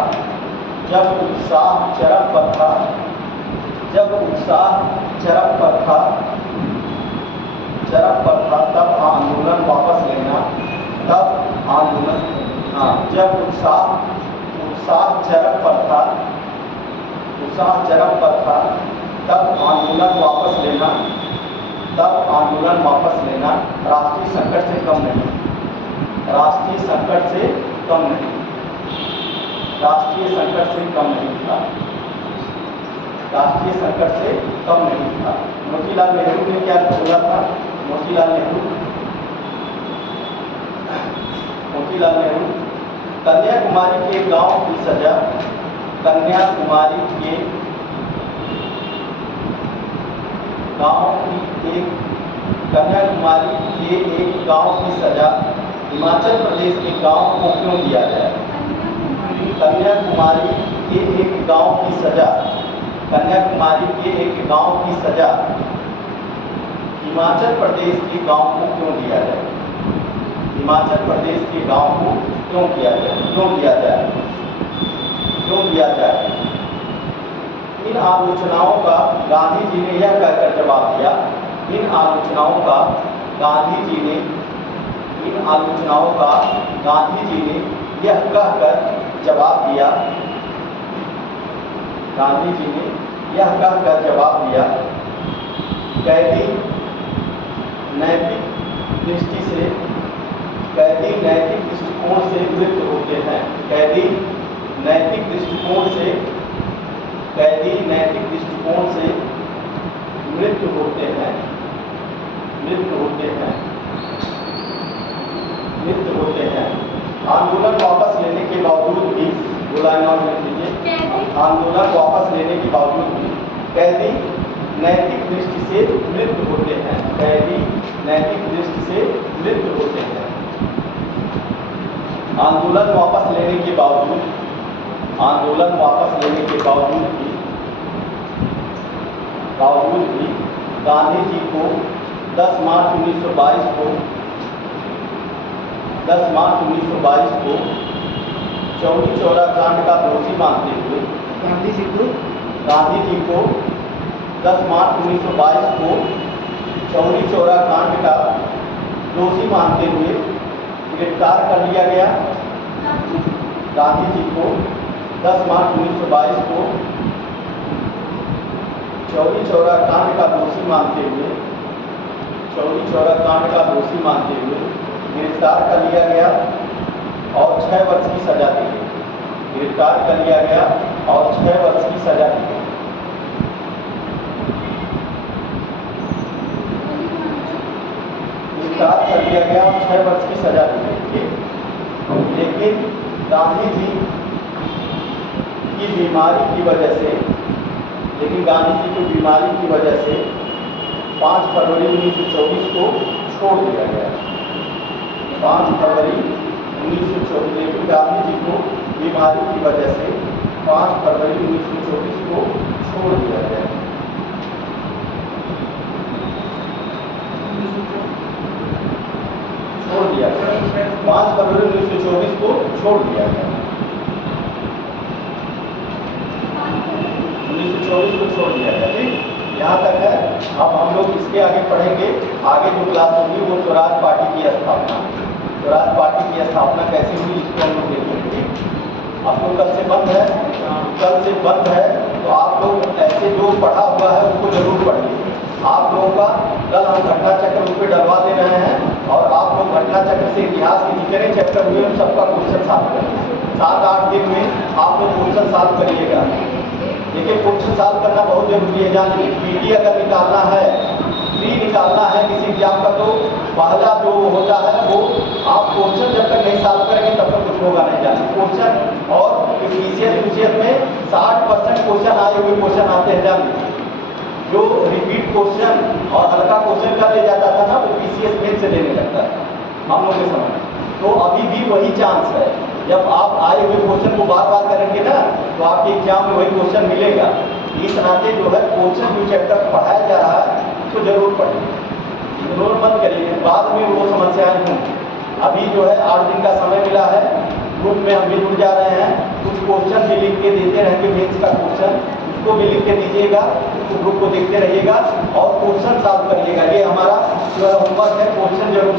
तब आंदोलन वापस लेना। जब उत्साह उत्साह चरम पर था, उत्साह चरम पर था, तब आंदोलन वापस लेना, तब आंदोलन वापस लेना राष्ट्रीय संकट से कम नहीं, राष्ट्रीय संकट से कम नहीं, राष्ट्रीय संकट से कम नहीं था, राष्ट्रीय संकट से कम नहीं था। मोतीलाल नेहरू ने क्या बोला था? मोतीलाल नेहरू, मोतीलाल नेहरू, कन्याकुमारी के गांव की सजा, कन्याकुमारी के गांव की एक, कन्याकुमारी के एक गांव की सजा हिमाचल प्रदेश के गांव को क्यों दिया जाए? कन्याकुमारी के एक गांव की सजा, कन्याकुमारी के एक गांव की सजा हिमाचल प्रदेश के गांव को क्यों दिया जाए? हिमाचल प्रदेश के गांव को क्यों दिया जाए? क्यों दिया जाए? क्यों दिया जाए? इन आलोचनाओं का गांधी जी ने यह कहकर जवाब दिया, इन आलोचनाओं का गांधी जी ने, इन आलोचनाओं का गांधी जी ने यह कहकर जवाब दिया, गांधी जी ने यह कहकर जवाब दिया, कैदी नैतिक दृष्टि से, कैदी नैतिक दृष्टिकोण से मृत होते हैं, कैदी नैतिक दृष्टिकोण से, कैदी नैतिक दृष्टिकोण से मृत्यु होते हैं, मृत्यु होते हैं, मृत्यु होते हैं। आंदोलन वापस लेने के बावजूद भी, बुलाए और लिख लीजिए, आंदोलन वापस लेने के बावजूद भी कैदी नैतिक दृष्टि से मृत्यु होते हैं, कैदी नैतिक दृष्टि से मृत्यु होते हैं। आंदोलन वापस लेने के बावजूद, आंदोलन वापस लेने के बावजूद भी गांधी जी को 10 मार्च 1922 को, 10 मार्च 1922 को चौरी चौरा कांड का दोषी मानते हुए, गांधी जी को 10 मार्च 1922 को चौरी चौरा कांड का दोषी मानते हुए गिरफ्तार कर लिया गया। गांधी जी को 10 मार्च 1922 को चौरी चौरा कांड का दोषी मानते हुए, चौरी चौरा कांड का दोषी मानते हुए गिरफ्तार कर लिया गया और 6 वर्ष की सजा दी गई। गिरफ्तार कर लिया गया और 6 वर्ष की सजा दी गई। गिरफ्तार कर लिया गया और 6 वर्ष की सजा दी गई। लेकिन गांधी जी की बीमारी की वजह से, लेकिन गांधी जी की बीमारी की वजह से 5 फरवरी 1924 को छोड़ दिया गया। 5 फरवरी 1924, लेकिन गांधी जी को बीमारी की वजह से 5 फरवरी 1924 को छोड़ दिया गया। छोड़ दिया गया, 5 फरवरी 1924 को छोड़ दिया गया। 1924 को छोड़ दिया गया। ठीक, यहाँ तक है। अब हम लोग इसके आगे पढ़ेंगे। आगे जो क्लास होगी वो स्वराज पार्टी की स्थापना, स्वराज पार्टी की स्थापना कैसे हुई इसको हम लोग देखेंगे। आपको कल से बंद है, कल से बंद है, तो आप लोग ऐसे जो पढ़ा हुआ है उसको जरूर पढ़िए। आप लोगों का कल हम घटना चक्र उस पर डलवा दे रहे हैं और आप लोग घटना चक्र से इतिहास के जितने चैप्टर हुए उन सबका क्वेश्चन सॉल्व करेंगे। 7-8 दिन में आप लोग क्वेश्चन सॉल्व करिएगा। देखिए, क्वेश्चन सॉल्व करना बहुत जरूरी है। जानिए, पीटी अगर निकालना है, प्री निकालना है किसी एग्जाम का, तो पहला जो होता है वो आप क्वेश्चन जब तक नहीं सॉल्व करेंगे तब तक कुछ होगा नहीं। जानिए, क्वेश्चन और पीसीएस में 60% क्वेश्चन आए हुए क्वेश्चन आते हैं। जानिए, जो रिपीट क्वेश्चन और हल्का क्वेश्चन का ले जाता था ना, वो पीसीएस मेन से लेने लगता है हम लोग के समय। तो अभी भी वही चांस है, जब आप आए हुए क्वेश्चन को बार बार करेंगे ना तो आपके एग्जाम में वही क्वेश्चन मिलेगा। इस नाते जो है क्वेश्चन जो चैप्टर पढ़ाया जा रहा है उसको जरूर पढ़िए, इग्नोर मत करिए। बाद में वो समस्याएं होंगी। अभी जो है 8 दिन का समय मिला है, ग्रुप में हम भी जुड़ जा रहे हैं। कुछ क्वेश्चन भी लिख के देते रहेंगे, मेंस का क्वेश्चन उसको भी लिख के दीजिएगा, उसको ग्रुप को देखते रहिएगा और क्वेश्चन सॉल्व करिएगा। ये हमारा जो है होमवर्क है, क्वेश्चन जरूर